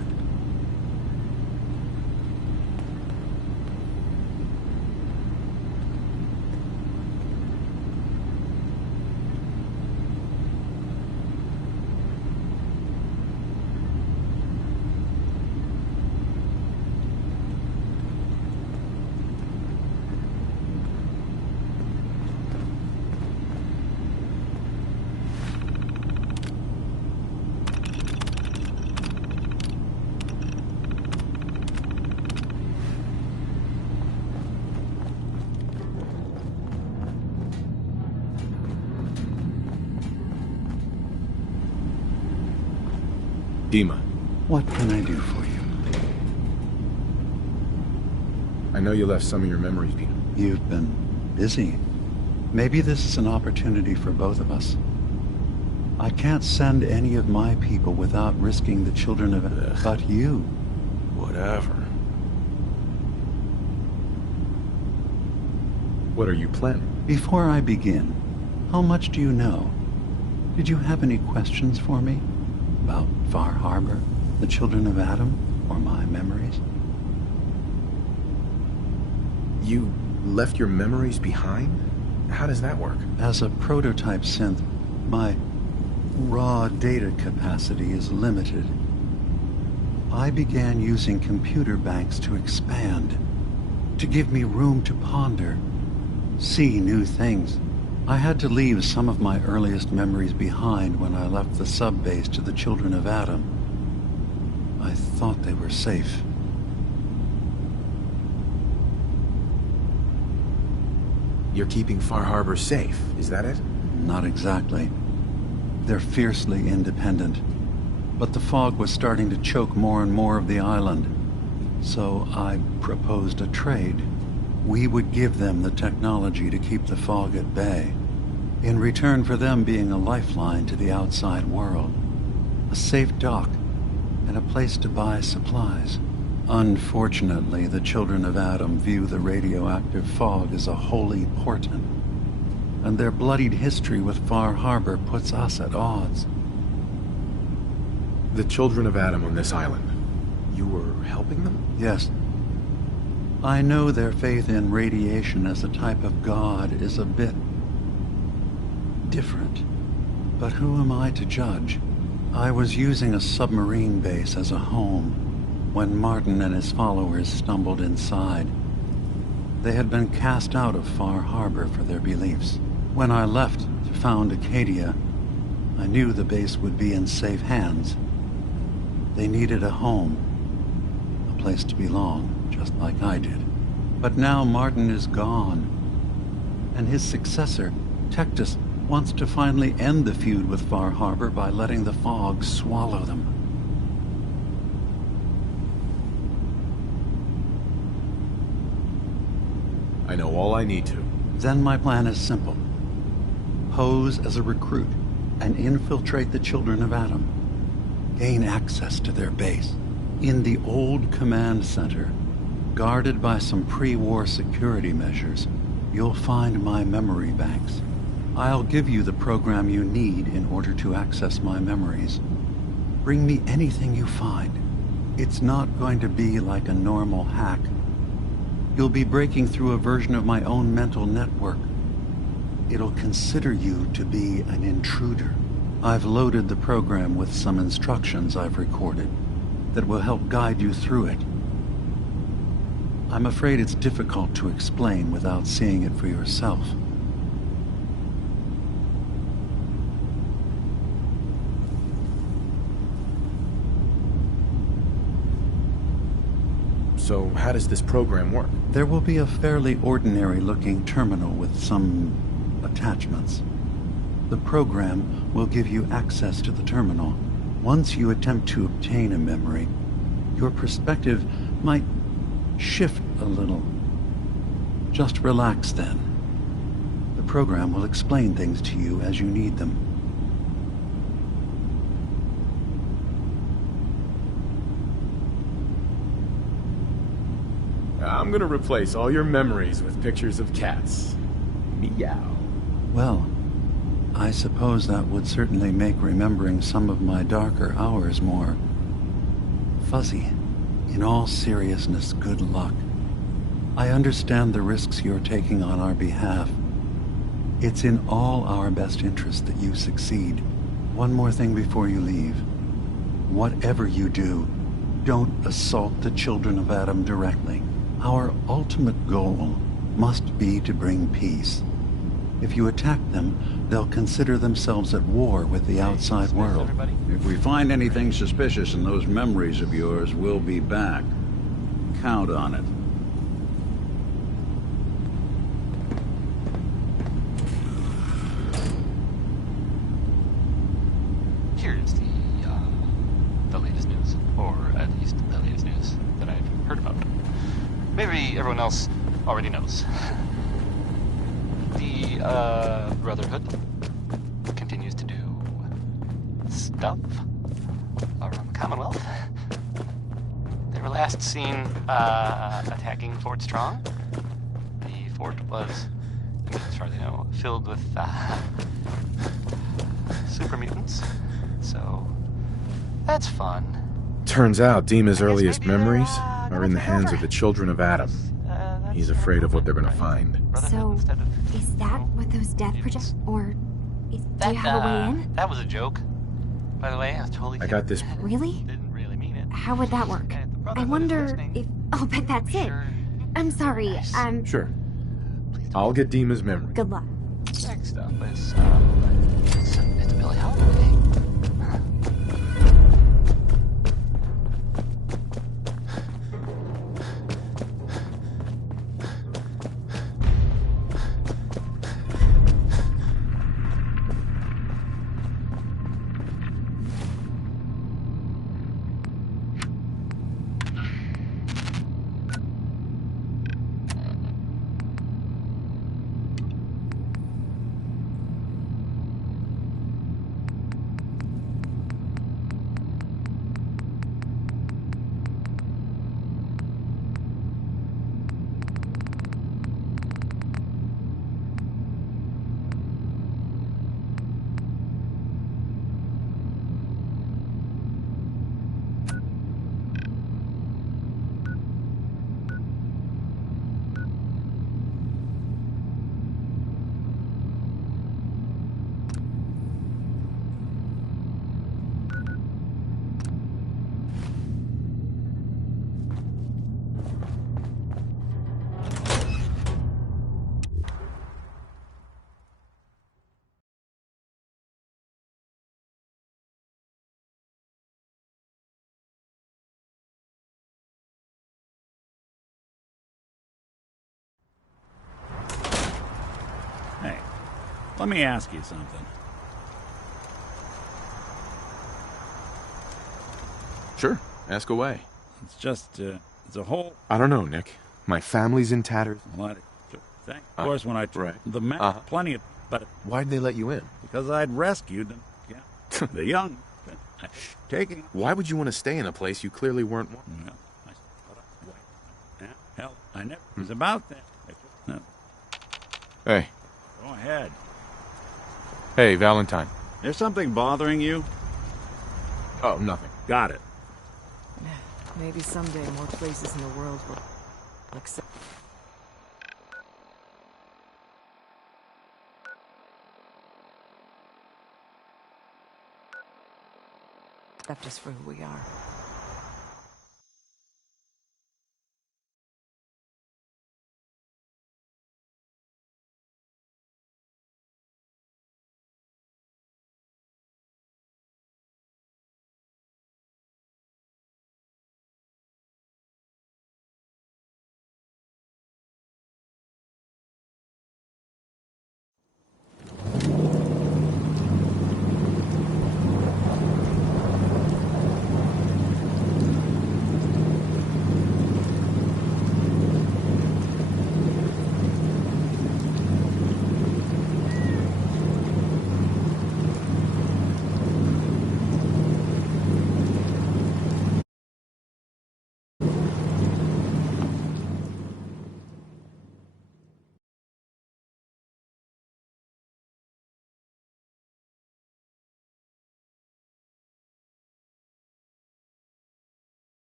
Dima. What can I do for you? I know you left some of your memories behind. You've been busy. Maybe this is an opportunity for both of us. I can't send any of my people without risking the children of... Ugh. But you. Whatever. What are you planning? Before I begin, how much do you know? Did you have any questions for me? About Far Harbor, the children of Adam, or my memories? You left your memories behind? How does that work? As a prototype synth, my raw data capacity is limited. I began using computer banks to expand, to give me room to ponder, see new things. I had to leave some of my earliest memories behind when I left the sub-base to the children of Adam. I thought they were safe. You're keeping Far Harbor safe, is that it? Not exactly. They're fiercely independent. But the fog was starting to choke more and more of the island. So I proposed a trade. We would give them the technology to keep the fog at bay, in return for them being a lifeline to the outside world, a safe dock, and a place to buy supplies. Unfortunately, the children of Adam view the radioactive fog as a holy portent, and their bloodied history with Far Harbor puts us at odds. The children of Adam on this island, you were helping them? Yes. I know their faith in radiation as a type of god is a bit different, but who am I to judge? I was using a submarine base as a home when Martin and his followers stumbled inside. They had been cast out of Far Harbor for their beliefs. When I left to found Acadia, I knew the base would be in safe hands. They needed a home, a place to belong, just like I did. But now Martin is gone, and his successor, Tectus, wants to finally end the feud with Far Harbor by letting the fog swallow them. I know all I need to. Then my plan is simple. Pose as a recruit and infiltrate the children of Adam. Gain access to their base. In the old command center, guarded by some pre-war security measures, you'll find my memory banks. I'll give you the program you need in order to access my memories. Bring me anything you find. It's not going to be like a normal hack. You'll be breaking through a version of my own mental network. It'll consider you to be an intruder. I've loaded the program with some instructions I've recorded that will help guide you through it. I'm afraid it's difficult to explain without seeing it for yourself. So how does this program work? There will be a fairly ordinary-looking terminal with some attachments. The program will give you access to the terminal. Once you attempt to obtain a memory, your perspective might shift a little. Just relax then. The program will explain things to you as you need them. I'm gonna replace all your memories with pictures of cats. Meow. Well, I suppose that would certainly make remembering some of my darker hours more fuzzy. In all seriousness, good luck. I understand the risks you're taking on our behalf. It's in all our best interest that you succeed. One more thing before you leave. Whatever you do, don't assault the children of Adam directly. Our ultimate goal must be to bring peace. If you attack them, they'll consider themselves at war with the outside world. If we find anything suspicious in those memories of yours, we'll be back. Count on it. Here's the latest news, or at least the latest news that I've heard about. Maybe everyone else already knows. The Brotherhood continues to do stuff around the Commonwealth. They were last seen attacking Fort Strong. The fort was, as far as I know, filled with super mutants. So that's fun. Turns out Dima's earliest memories are in the hands of the children of Adam. He's afraid of what they're gonna find. So, is that what those death projects, or do you have a way in? That was a joke, by the way. I was totally. I got this. Really? Didn't really mean it. How would that work? I wonder if. Oh, but that's it. I'm sorry. Sure. I'll get Dima's memory. Good luck. Next stuff is it's Billie Holiday. Hey, let me ask you something. Sure, ask away. It's just, it's a whole... I don't know, Nick. My family's in tatters. Of course, when I... Right. The man, plenty of... But why'd they let you in? Because I'd rescued them. Yeah. The young. Taking... Why would you want to stay in a place you clearly weren't... Hell, I never was about that. No. Hey. Go ahead. Hey, Valentine. There's something bothering you? Oh, nothing. Got it. Maybe someday more places in the world will accept. Accept us for who we are.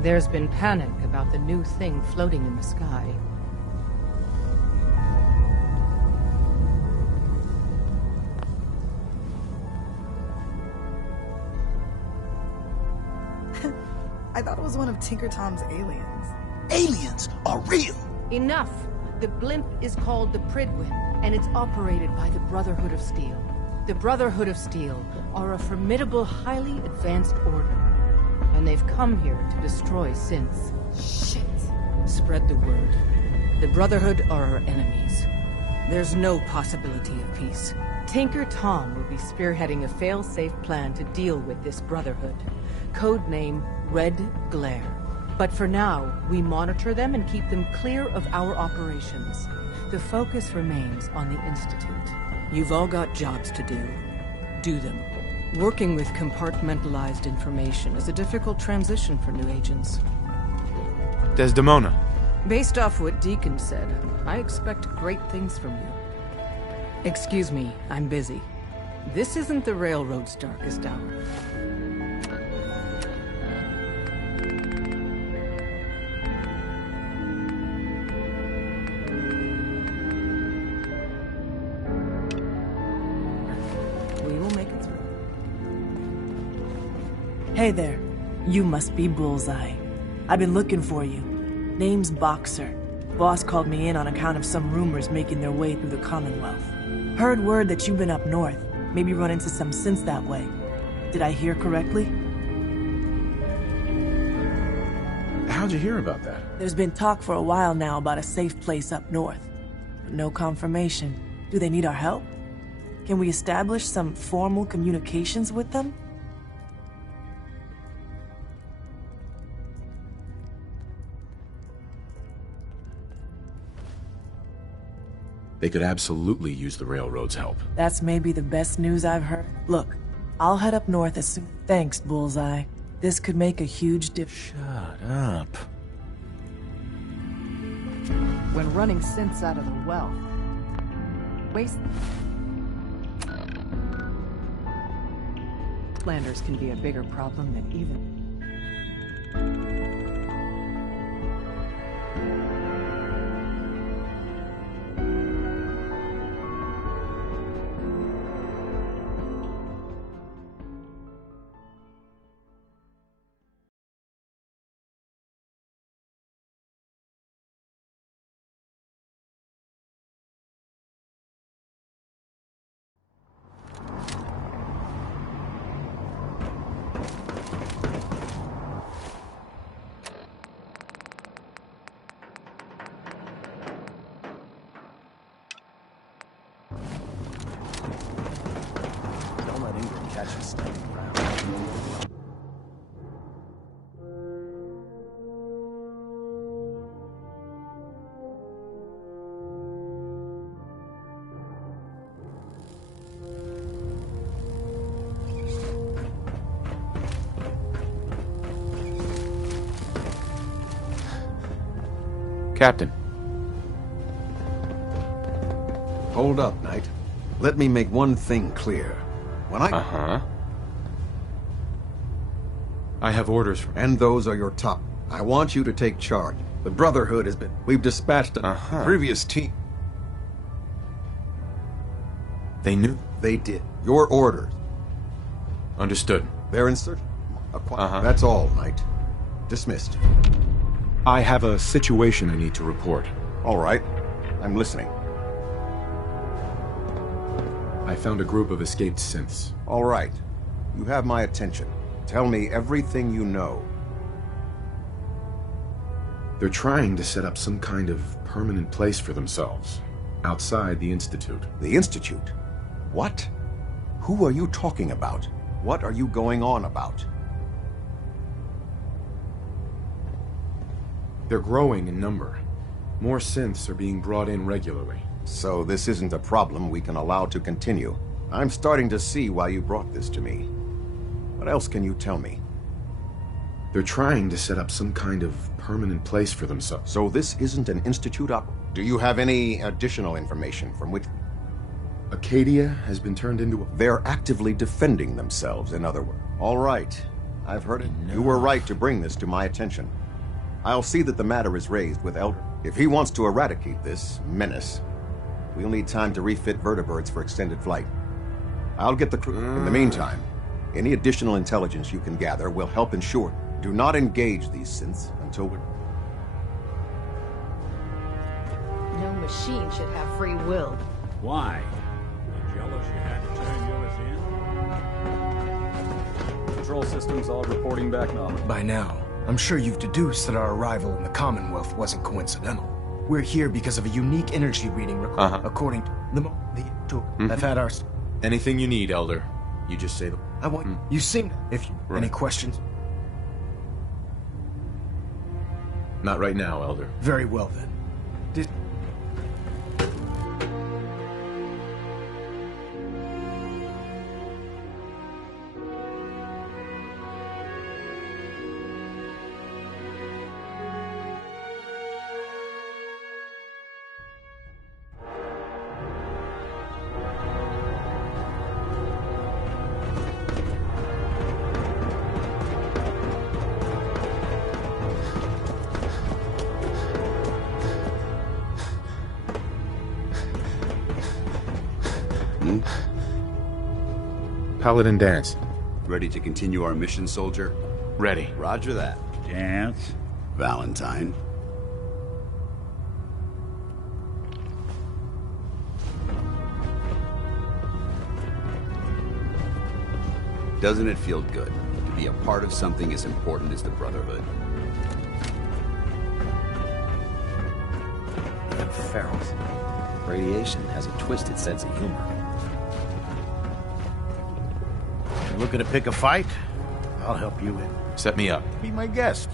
There's been panic about the new thing floating in the sky. I thought it was one of Tinker Tom's aliens. Aliens are real! Enough! The blimp is called the Pridwin, and it's operated by the Brotherhood of Steel. The Brotherhood of Steel are a formidable, highly advanced order. And they've come here to destroy synths. Shit! Spread the word. The Brotherhood are our enemies. There's no possibility of peace. Tinker Tom will be spearheading a fail-safe plan to deal with this Brotherhood. Codename Red Glare. But for now, we monitor them and keep them clear of our operations. The focus remains on the Institute. You've all got jobs to do. Do them. Working with compartmentalized information is a difficult transition for new agents. Desdemona. Based off what Deacon said, I expect great things from you. Excuse me, I'm busy. This isn't the Railroad's darkest hour. Hey there. You must be Bullseye. I've been looking for you. Name's Boxer. Boss called me in on account of some rumors making their way through the Commonwealth. Heard word that you've been up north. Maybe run into some synths that way. Did I hear correctly? How'd you hear about that? There's been talk for a while now about a safe place up north. But no confirmation. Do they need our help? Can we establish some formal communications with them? They could absolutely use the Railroad's help. That's maybe the best news I've heard. Look, I'll head up north as soon. Thanks, Bullseye. This could make a huge difference. Shut up. When running synths out of the well, waste. Landers can be a bigger problem than even. Captain. Hold up, Knight. Let me make one thing clear. When I... Uh-huh. I have orders from... And those are your top. I want you to take charge. The Brotherhood has been... We've dispatched a previous team. They knew? They did. Your orders. Understood. They're in search... That's all, Knight. Dismissed. I have a situation I need to report. All right. I'm listening. I found a group of escaped synths. All right. You have my attention. Tell me everything you know. They're trying to set up some kind of permanent place for themselves, outside the Institute. The Institute? What? Who are you talking about? What are you going on about? They're growing in number. More synths are being brought in regularly. So this isn't a problem we can allow to continue. I'm starting to see why you brought this to me. What else can you tell me? They're trying to set up some kind of permanent place for themselves. So this isn't an institute up? Do you have any additional information from which... Acadia has been turned into a... They're actively defending themselves, in other words. All right. I've heard it. You were right to bring this to my attention. I'll see that the matter is raised with Elder. If he wants to eradicate this menace, we'll need time to refit vertibirds for extended flight. I'll get the crew. In the meantime, any additional intelligence you can gather will help ensure. Do not engage these synths until we're... No machine should have free will. Why? You jealous you had to turn yours in? Control systems all reporting back nominal. By now, I'm sure you've deduced that our arrival in the Commonwealth wasn't coincidental. We're here because of a unique energy reading recorded according to the I've had our... Anything you need, Elder. You just say the... I want... You seem... If you... Any questions? Not right now, Elder. Very well, then. Paladin Dance. Ready to continue our mission, soldier? Ready. Roger that. Dance. Valentine. Doesn't it feel good to be a part of something as important as the Brotherhood? And ferals. Radiation has a twisted sense of humor. Looking to pick a fight? I'll help you in. Set me up. Be my guest.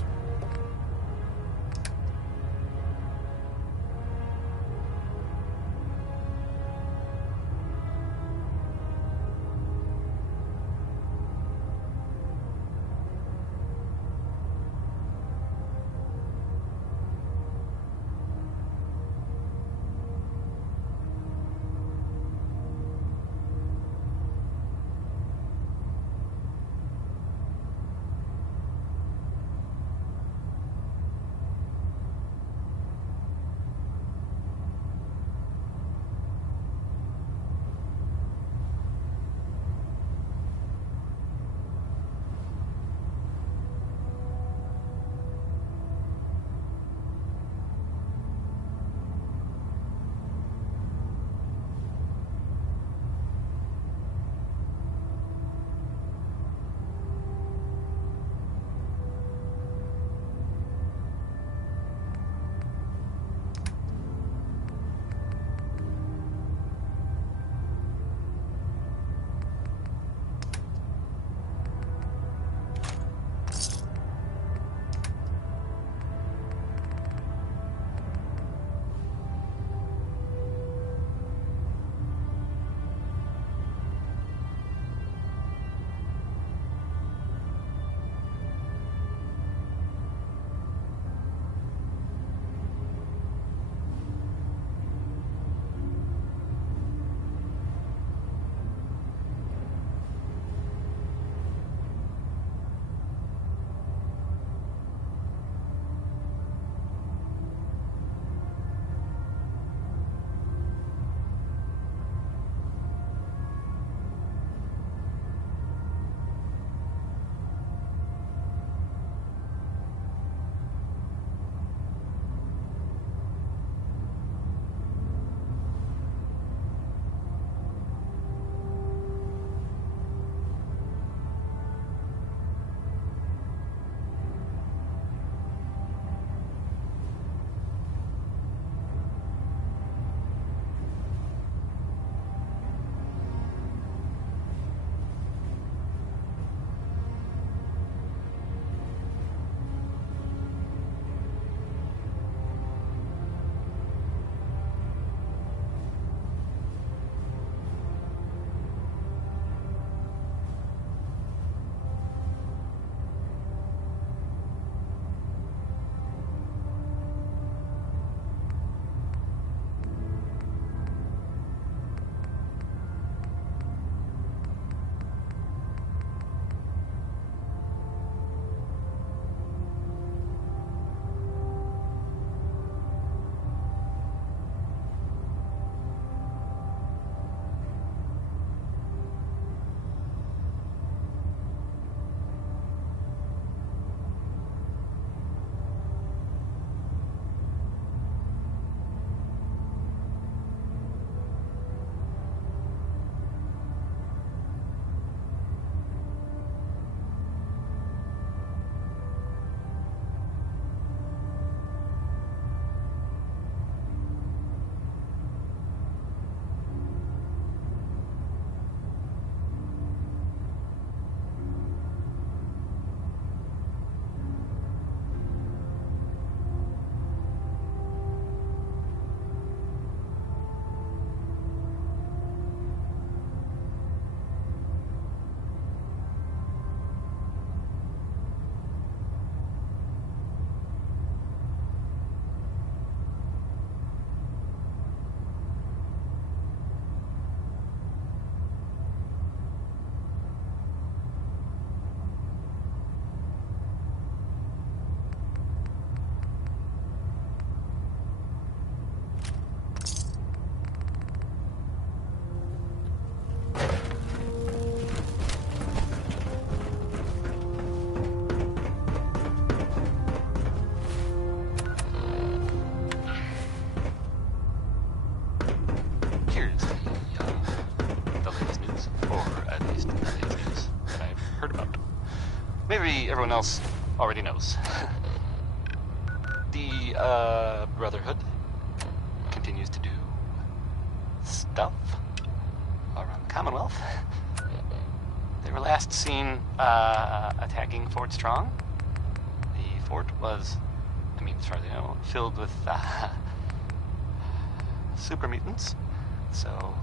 everyone else already knows. The, Brotherhood continues to do stuff around the Commonwealth. They were last seen, attacking Fort Strong. The fort was, I mean, as far as I know, filled with, super mutants. So,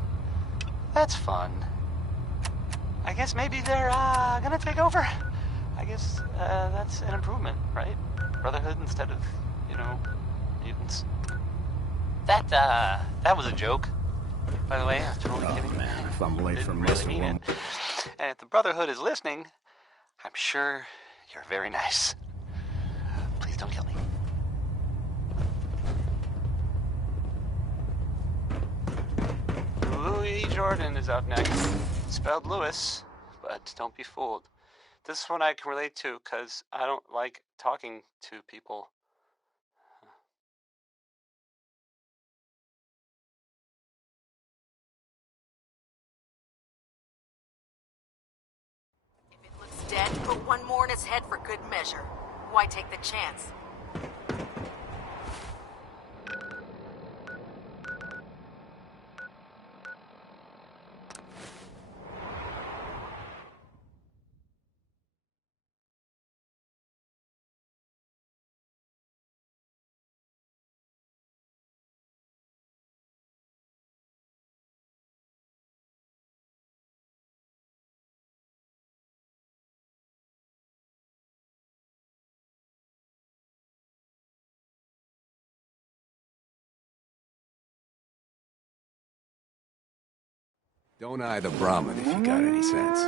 that's fun. I guess maybe they're, gonna take over. I guess, that's an improvement, right? Brotherhood instead of, you know, mutants. That was a joke, by the way. I was totally kidding. Man, if I'm late for Didn't messing really mean with it. And if the Brotherhood is listening, I'm sure you're very nice. Please don't kill me. Louis Jordan is up next. Spelled Lewis, but don't be fooled. This one I can relate to because I don't like talking to people. Looks dead, put one more in its head for good measure. Why take the chance? Don't eye the Brahmin if you got any sense.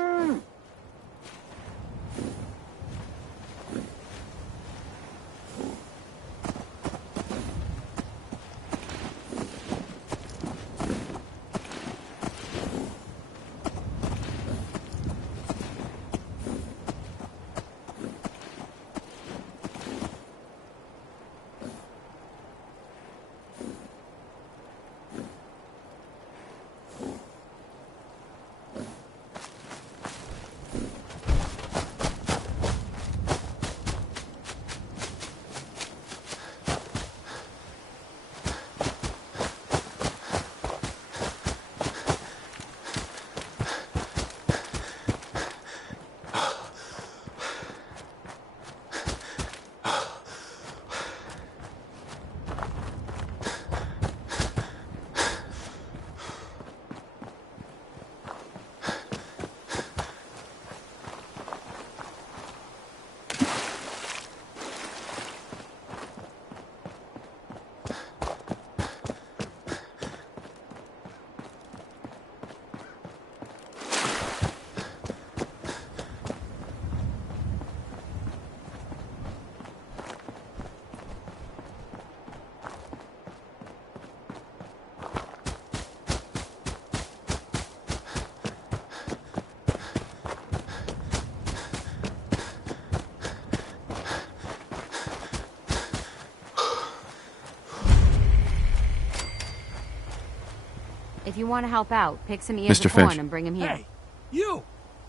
If you want to help out, pick some ears of corn and bring him here. Hey, you!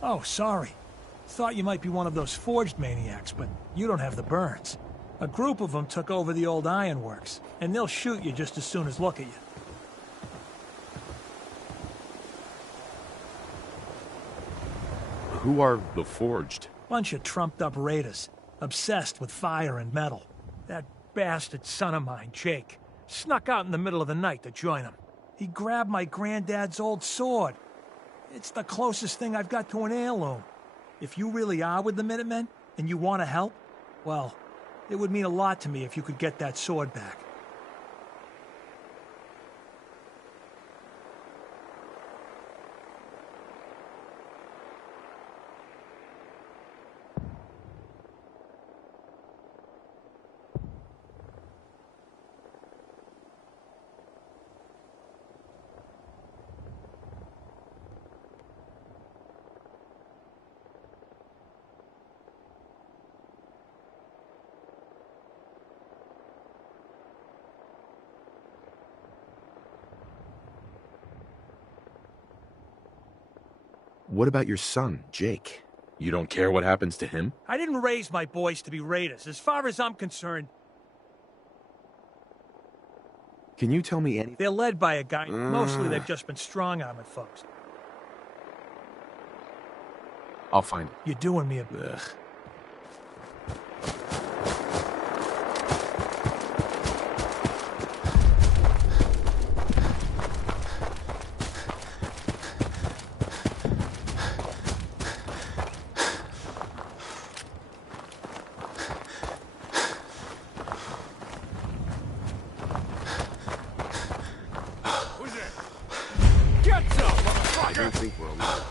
Oh, sorry. Thought you might be one of those forged maniacs, but you don't have the burns. A group of them took over the old ironworks, and they'll shoot you just as soon as look at you. Who are the Forged? Bunch of trumped-up raiders, obsessed with fire and metal. That bastard son of mine, Jake, snuck out in the middle of the night to join them. He grabbed my granddad's old sword. It's the closest thing I've got to an heirloom. If you really are with the Minutemen, and you want to help, well, it would mean a lot to me if you could get that sword back. What about your son, Jake? You don't care what happens to him? I didn't raise my boys to be raiders. As far as I'm concerned, Can you tell me anything? they're led by a guy. Mostly they've just been strong-arming folks. I'll find it. You're doing me a... Ugh. Get I don't think we're alone.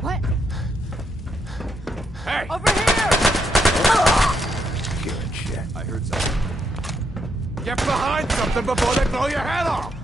What? Hey! Over here! Good shit. I heard something. Get behind something before they blow your head off!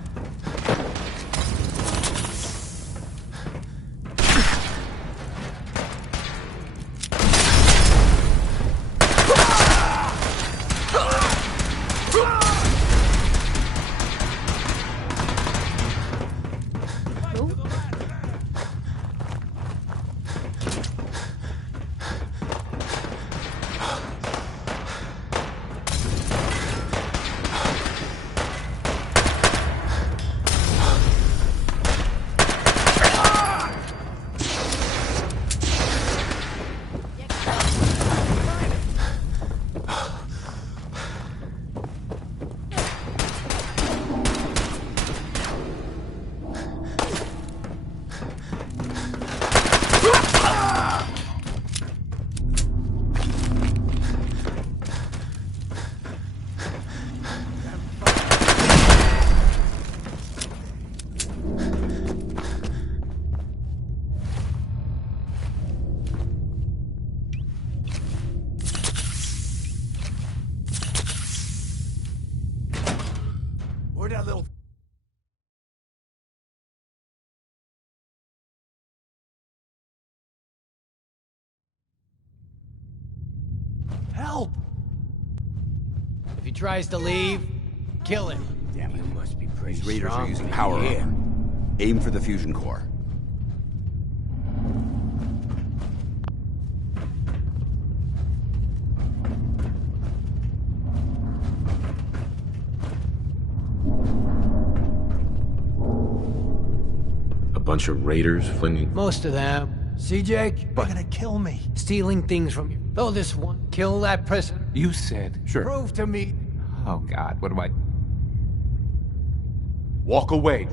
Where'd that little... Help! If he tries to leave, kill him. Damn it. You must be pretty These raiders are strong using to be power here. armor. Aim for the fusion core. A bunch of raiders flinging... Most of them. See, Jake? They're gonna kill me. Stealing things from you. Throw this one. Kill that person. You said. Sure. Prove to me. Oh, God, what do I... Walk away.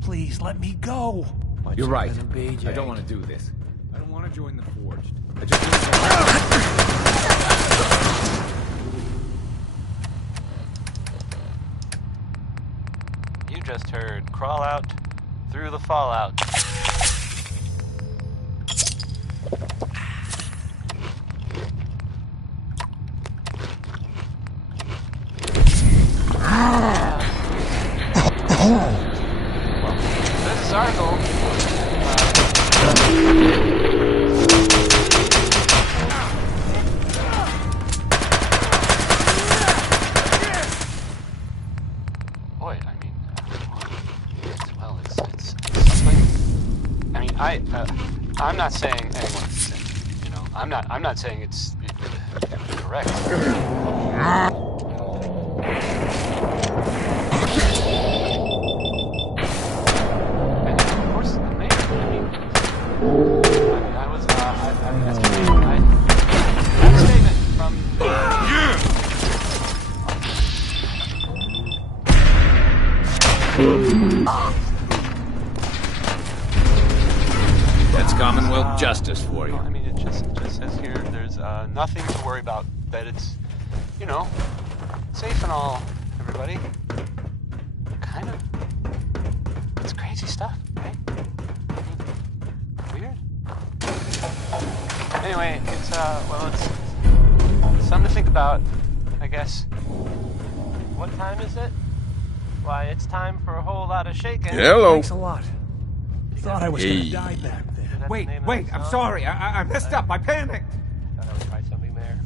Please, let me go. You're right. I don't want to do this. I don't want to join the Forged. I just You just heard Crawl Out Through the Fallout. This is our goal. Boy, I mean, well, it's something. I mean, I'm not saying anyone's sick, you know. I'm not saying it's correct. Of course, maybe. I mean, That's Commonwealth justice for you. I mean, it just says here there's nothing to worry about. That it's, you know, safe and all, everybody. Kind of. It's crazy stuff, right? Weird. Anyway, it's, well, it's something to think about, I guess. What time is it? Why, it's time for a whole lot of shaking. Hello. Thanks a lot. Thought I was gonna die back there. Wait, I'm sorry. I messed up. I panicked. Thought I would try something there.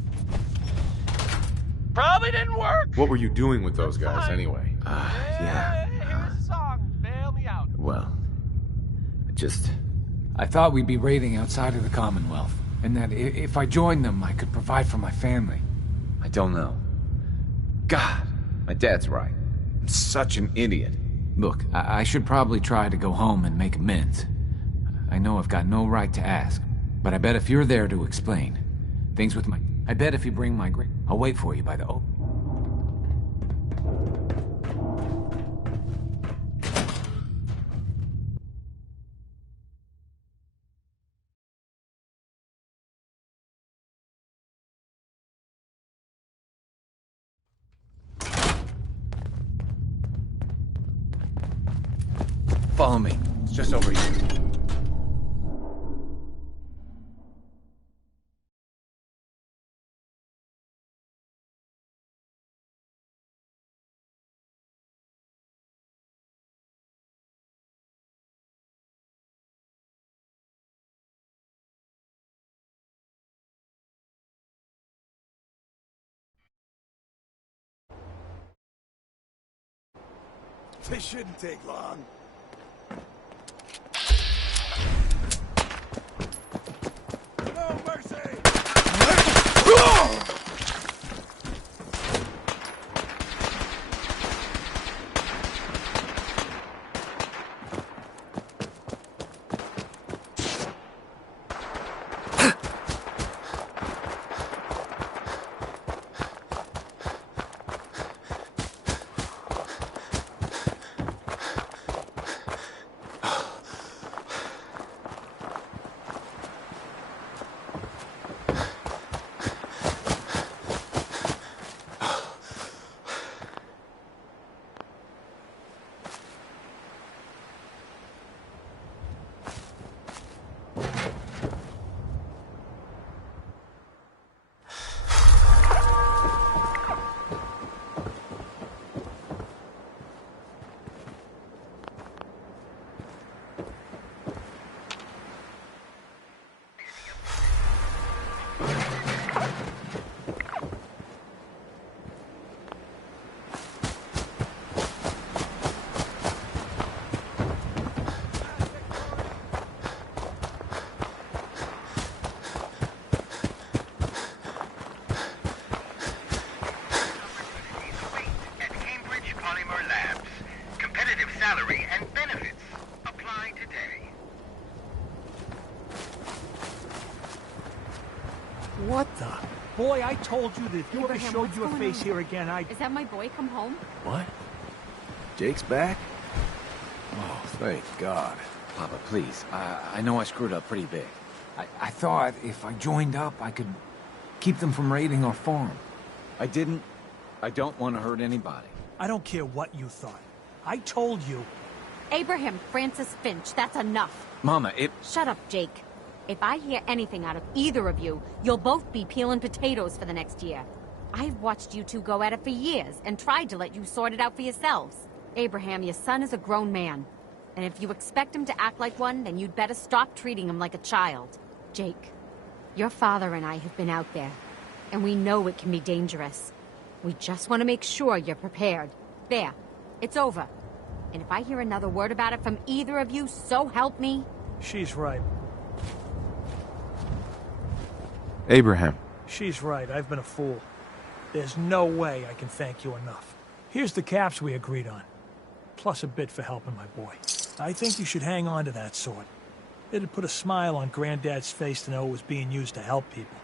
Probably didn't work. What were you doing with those guys anyway? Yeah. Here's the song. Bail me out. Well, I thought we'd be raiding outside of the Commonwealth, and that if I joined them, I could provide for my family. I don't know. God, my dad's right. I'm such an idiot. Look, I should probably try to go home and make amends. I know I've got no right to ask, but I bet if you're there to explain things with I bet if you bring my I'll wait for you by the Follow me. It's just over here. This shouldn't take long. No mercy! What the? Boy, I told you that if you ever showed you a face here again, Is that my boy come home? What? Jake's back? Oh, thank God. Papa, please. I know I screwed up pretty big. I thought if I joined up, I could keep them from raiding our farm. I didn't. I don't want to hurt anybody. I don't care what you thought. I told you. Abraham Francis Finch, that's enough. Mama, Shut up, Jake. If I hear anything out of either of you, you'll both be peeling potatoes for the next year. I've watched you two go at it for years and tried to let you sort it out for yourselves. Abraham, your son is a grown man. And if you expect him to act like one, then you'd better stop treating him like a child. Jake, your father and I have been out there, and we know it can be dangerous. We just want to make sure you're prepared. There, it's over. And if I hear another word about it from either of you, so help me. She's right. Abraham. She's right. I've been a fool. There's no way I can thank you enough. Here's the caps we agreed on. Plus a bit for helping my boy. I think you should hang on to that sword. It'd put a smile on Granddad's face to know it was being used to help people.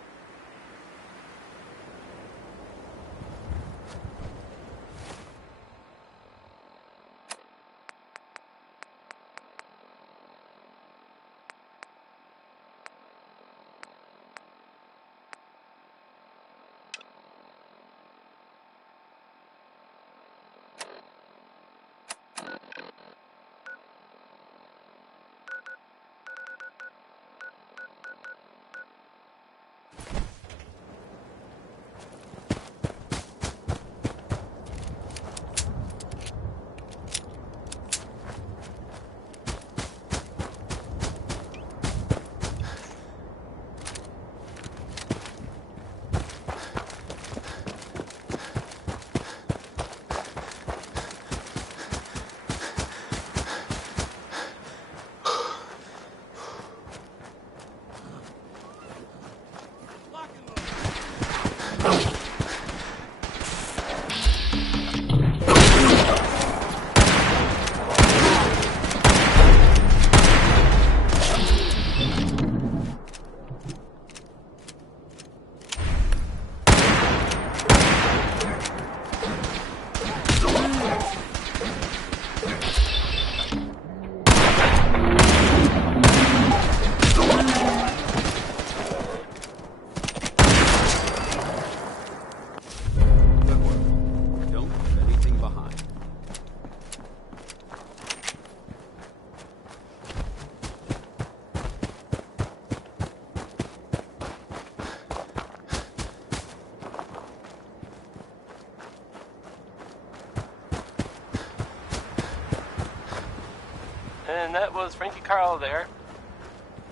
And that was Frankie Carl there.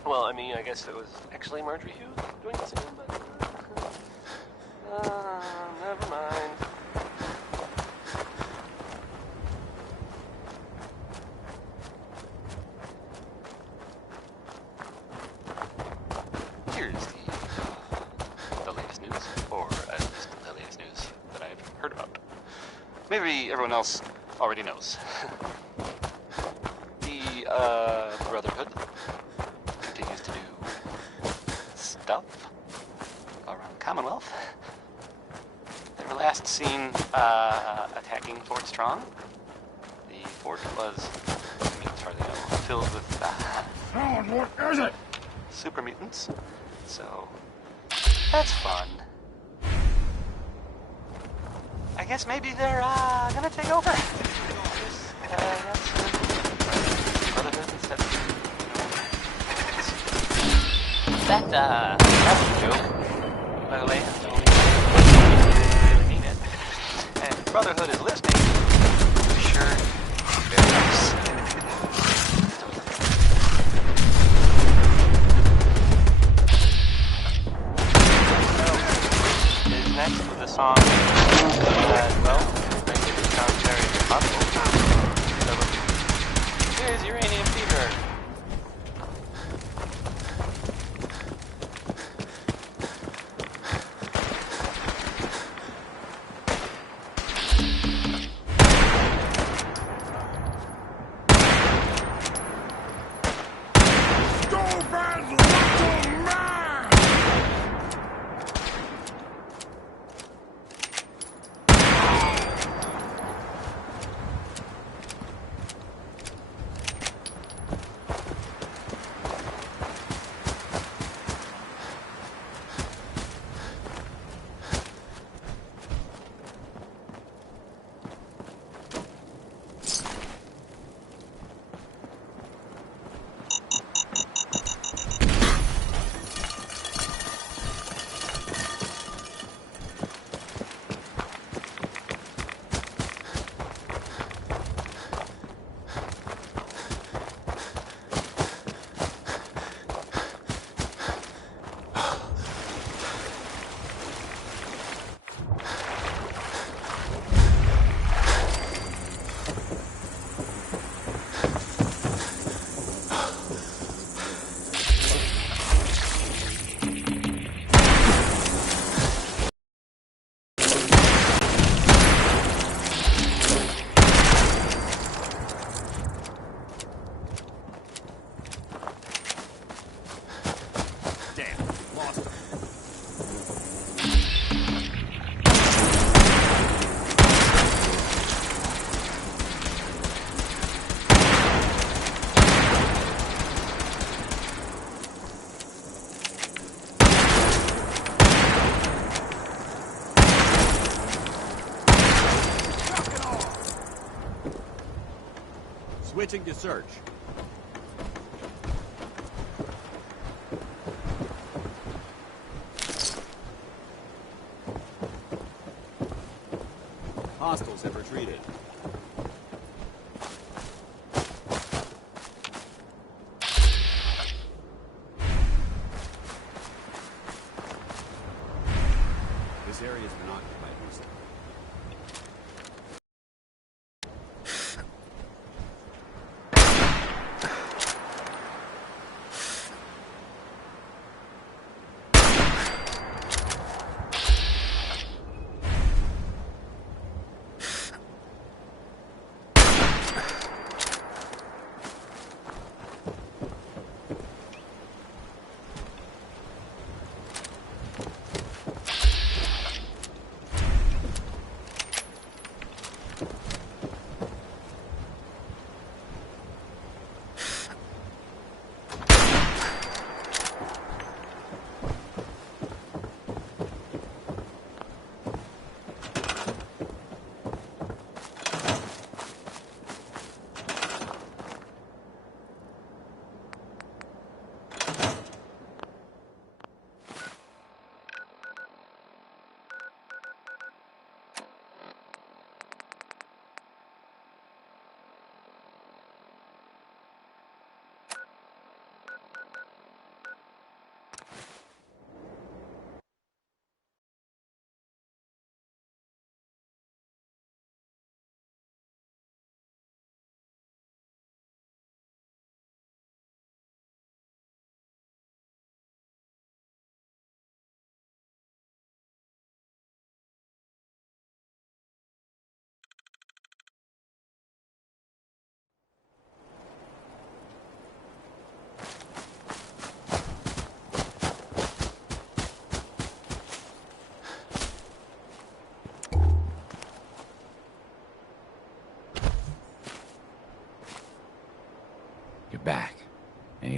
Well, I mean, I guess it was actually Marjorie Hughes doing the singing, but... never mind. Here's the latest news, or at least the latest news that I've heard about. Maybe everyone else already knows. The Brotherhood continues to do stuff around Commonwealth. They were last seen attacking Fort Strong. The fort was, I mean, it's hardly known, filled with What is it? super mutants. So that's fun. I guess maybe they're gonna take over. Brotherhood instead of, that was a joke, by the way. I don't mean it. And Brotherhood is listening. Sure. Very nice. Is next with a song that, well, frankly, it sounds very possible. So, here's Uranium Fever. Switching to search. Hostiles have retreated. This area has been occupied recently.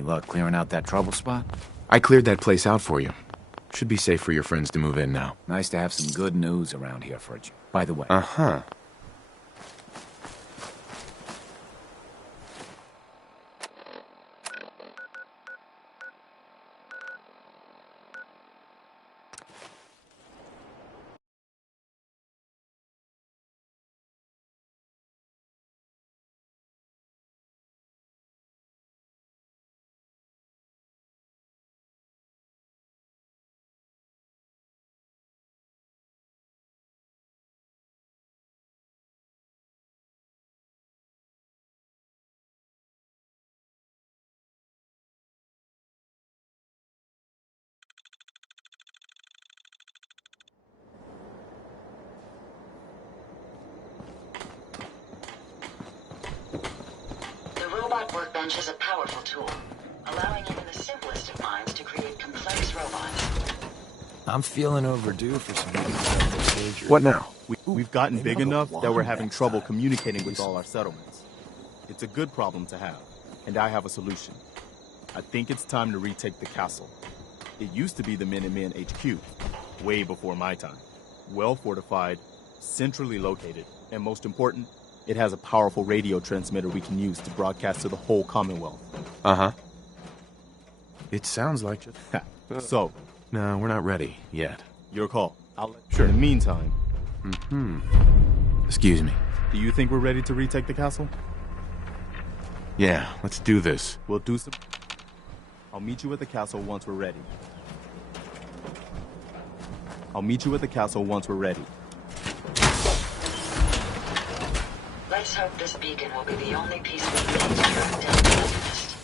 luck clearing out that trouble spot? I cleared that place out for you. Should be safe for your friends to move in now. Nice to have some good news around here for you. By the way. Uh-huh. Workbench is a powerful tool, allowing even the simplest of minds to create complex robots. I'm feeling overdue for some procedure. What now? We've gotten big enough that we're having trouble communicating with all our settlements. It's a good problem to have, and I have a solution. I think it's time to retake the castle. It used to be the Minutemen HQ, way before my time. Well fortified, centrally located, and most important, it has a powerful radio transmitter we can use to broadcast to the whole Commonwealth. Uh-huh. It sounds like just... So? No, we're not ready yet. Your call. I'll let Sure. In the meantime... Excuse me. Do you think we're ready to retake the castle? Yeah, let's do this. We'll do some... I'll meet you at the castle once we're ready. Let's hope this beacon will be the only piece we need during Delta Tempest.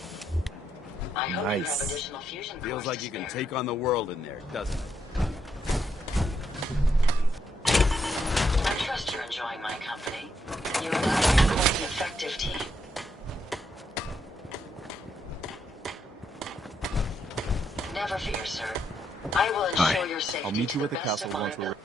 I hope you have additional fusion cores. Feels like you can take on the world in there, doesn't it? I trust you're enjoying my company. You and I are quite an effective team. Never fear, sir. I will ensure your safety. I'll meet you to at the best of castle my once we're ready.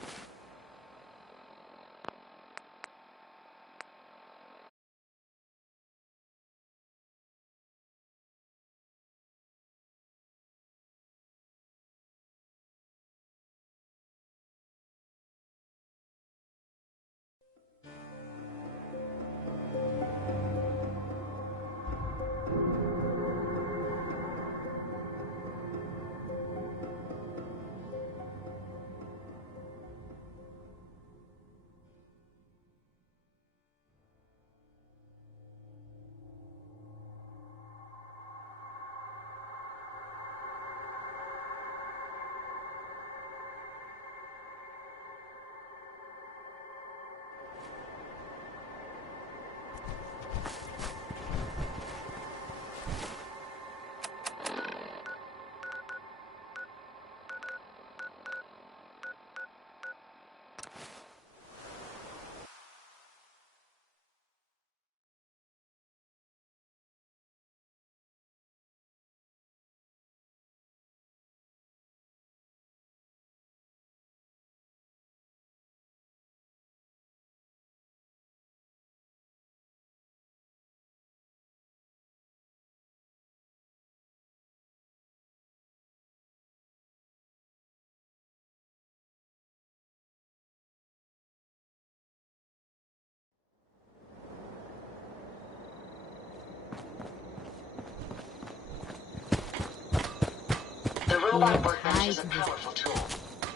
The robot workbench is a powerful tool,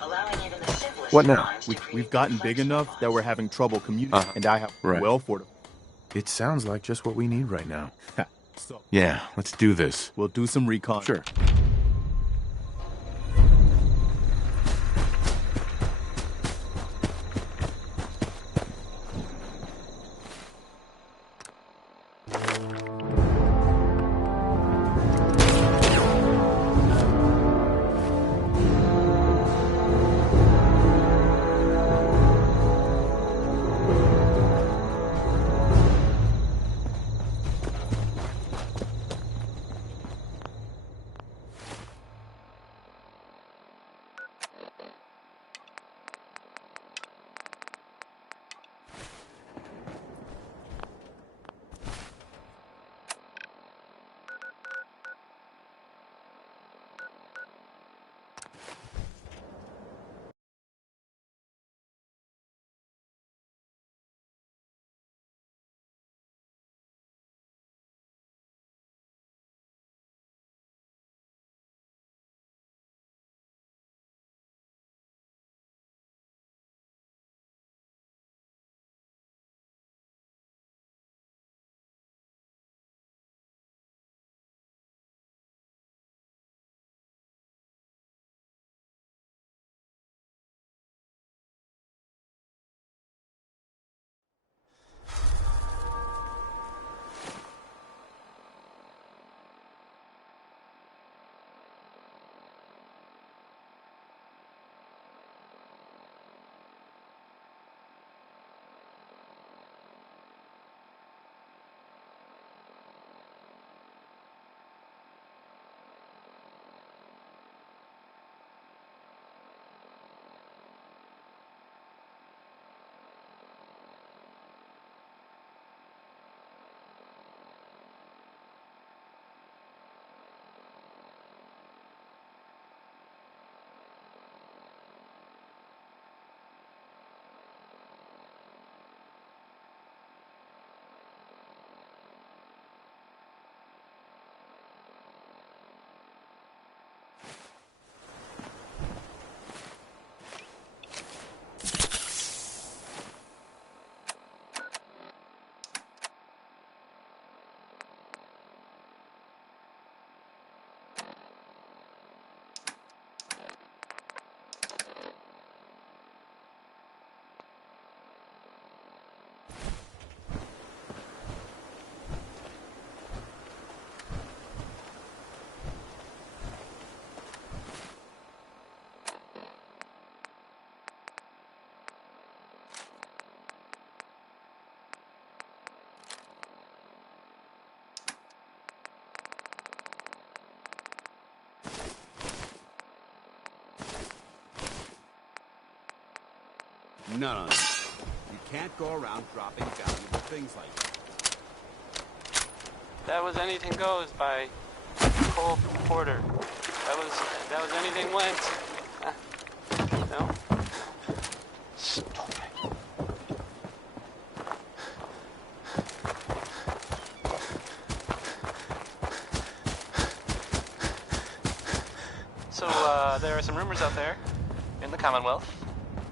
allowing even the simplest What now? minds to create We've gotten big enough that we're having trouble communicating, and I have well fortified. It sounds like just what we need right now. Yeah, let's do this. We'll do some recon. Sure. None on it. You can't go around dropping valuable things like that. That was Anything Goes by Cole Porter. That was Anything Went. No? Stupid. So, there are some rumors out there in the Commonwealth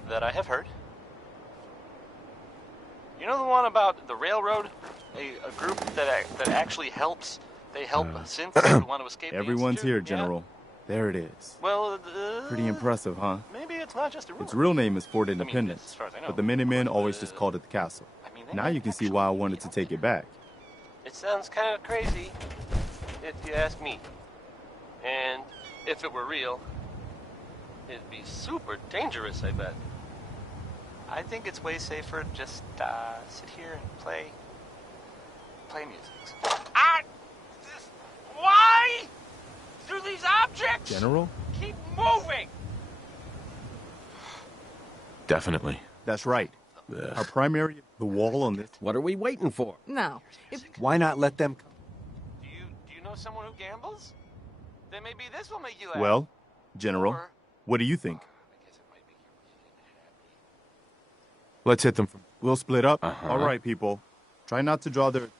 that I have heard. You know the one about the railroad? A group that actually helps. They help synths who want to escape. Everyone's here, General. Yeah? There it is. Well, pretty impressive, huh? Maybe it's not just a rumor. Its real name is Fort Independence, as far as I know. but the Minutemen always just called it the castle. Now you can see why I wanted to take it back. It sounds kind of crazy, if you ask me. And if it were real, it'd be super dangerous, I bet. I think it's way safer to just sit here and play music. Why do these objects General? keep moving? Definitely. That's right. Our primary, the wall on this. What are we waiting for? No. Why not let them come? Do you know someone who gambles? Then maybe this will make you laugh. Well, General, what do you think? Let's hit them from... We'll split up. All right, people. Try not to draw their...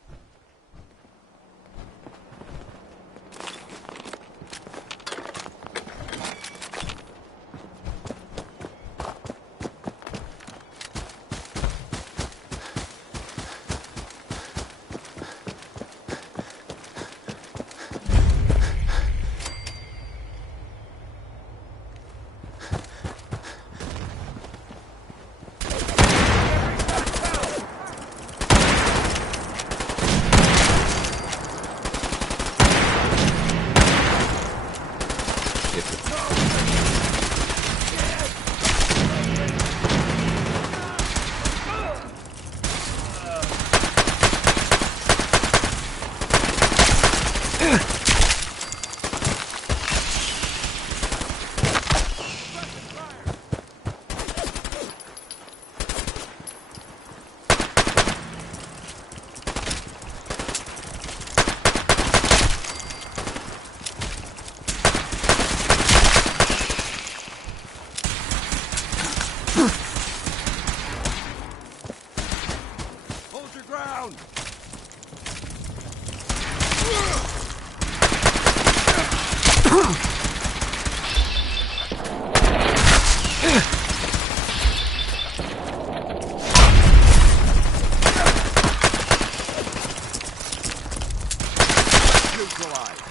Neutralized.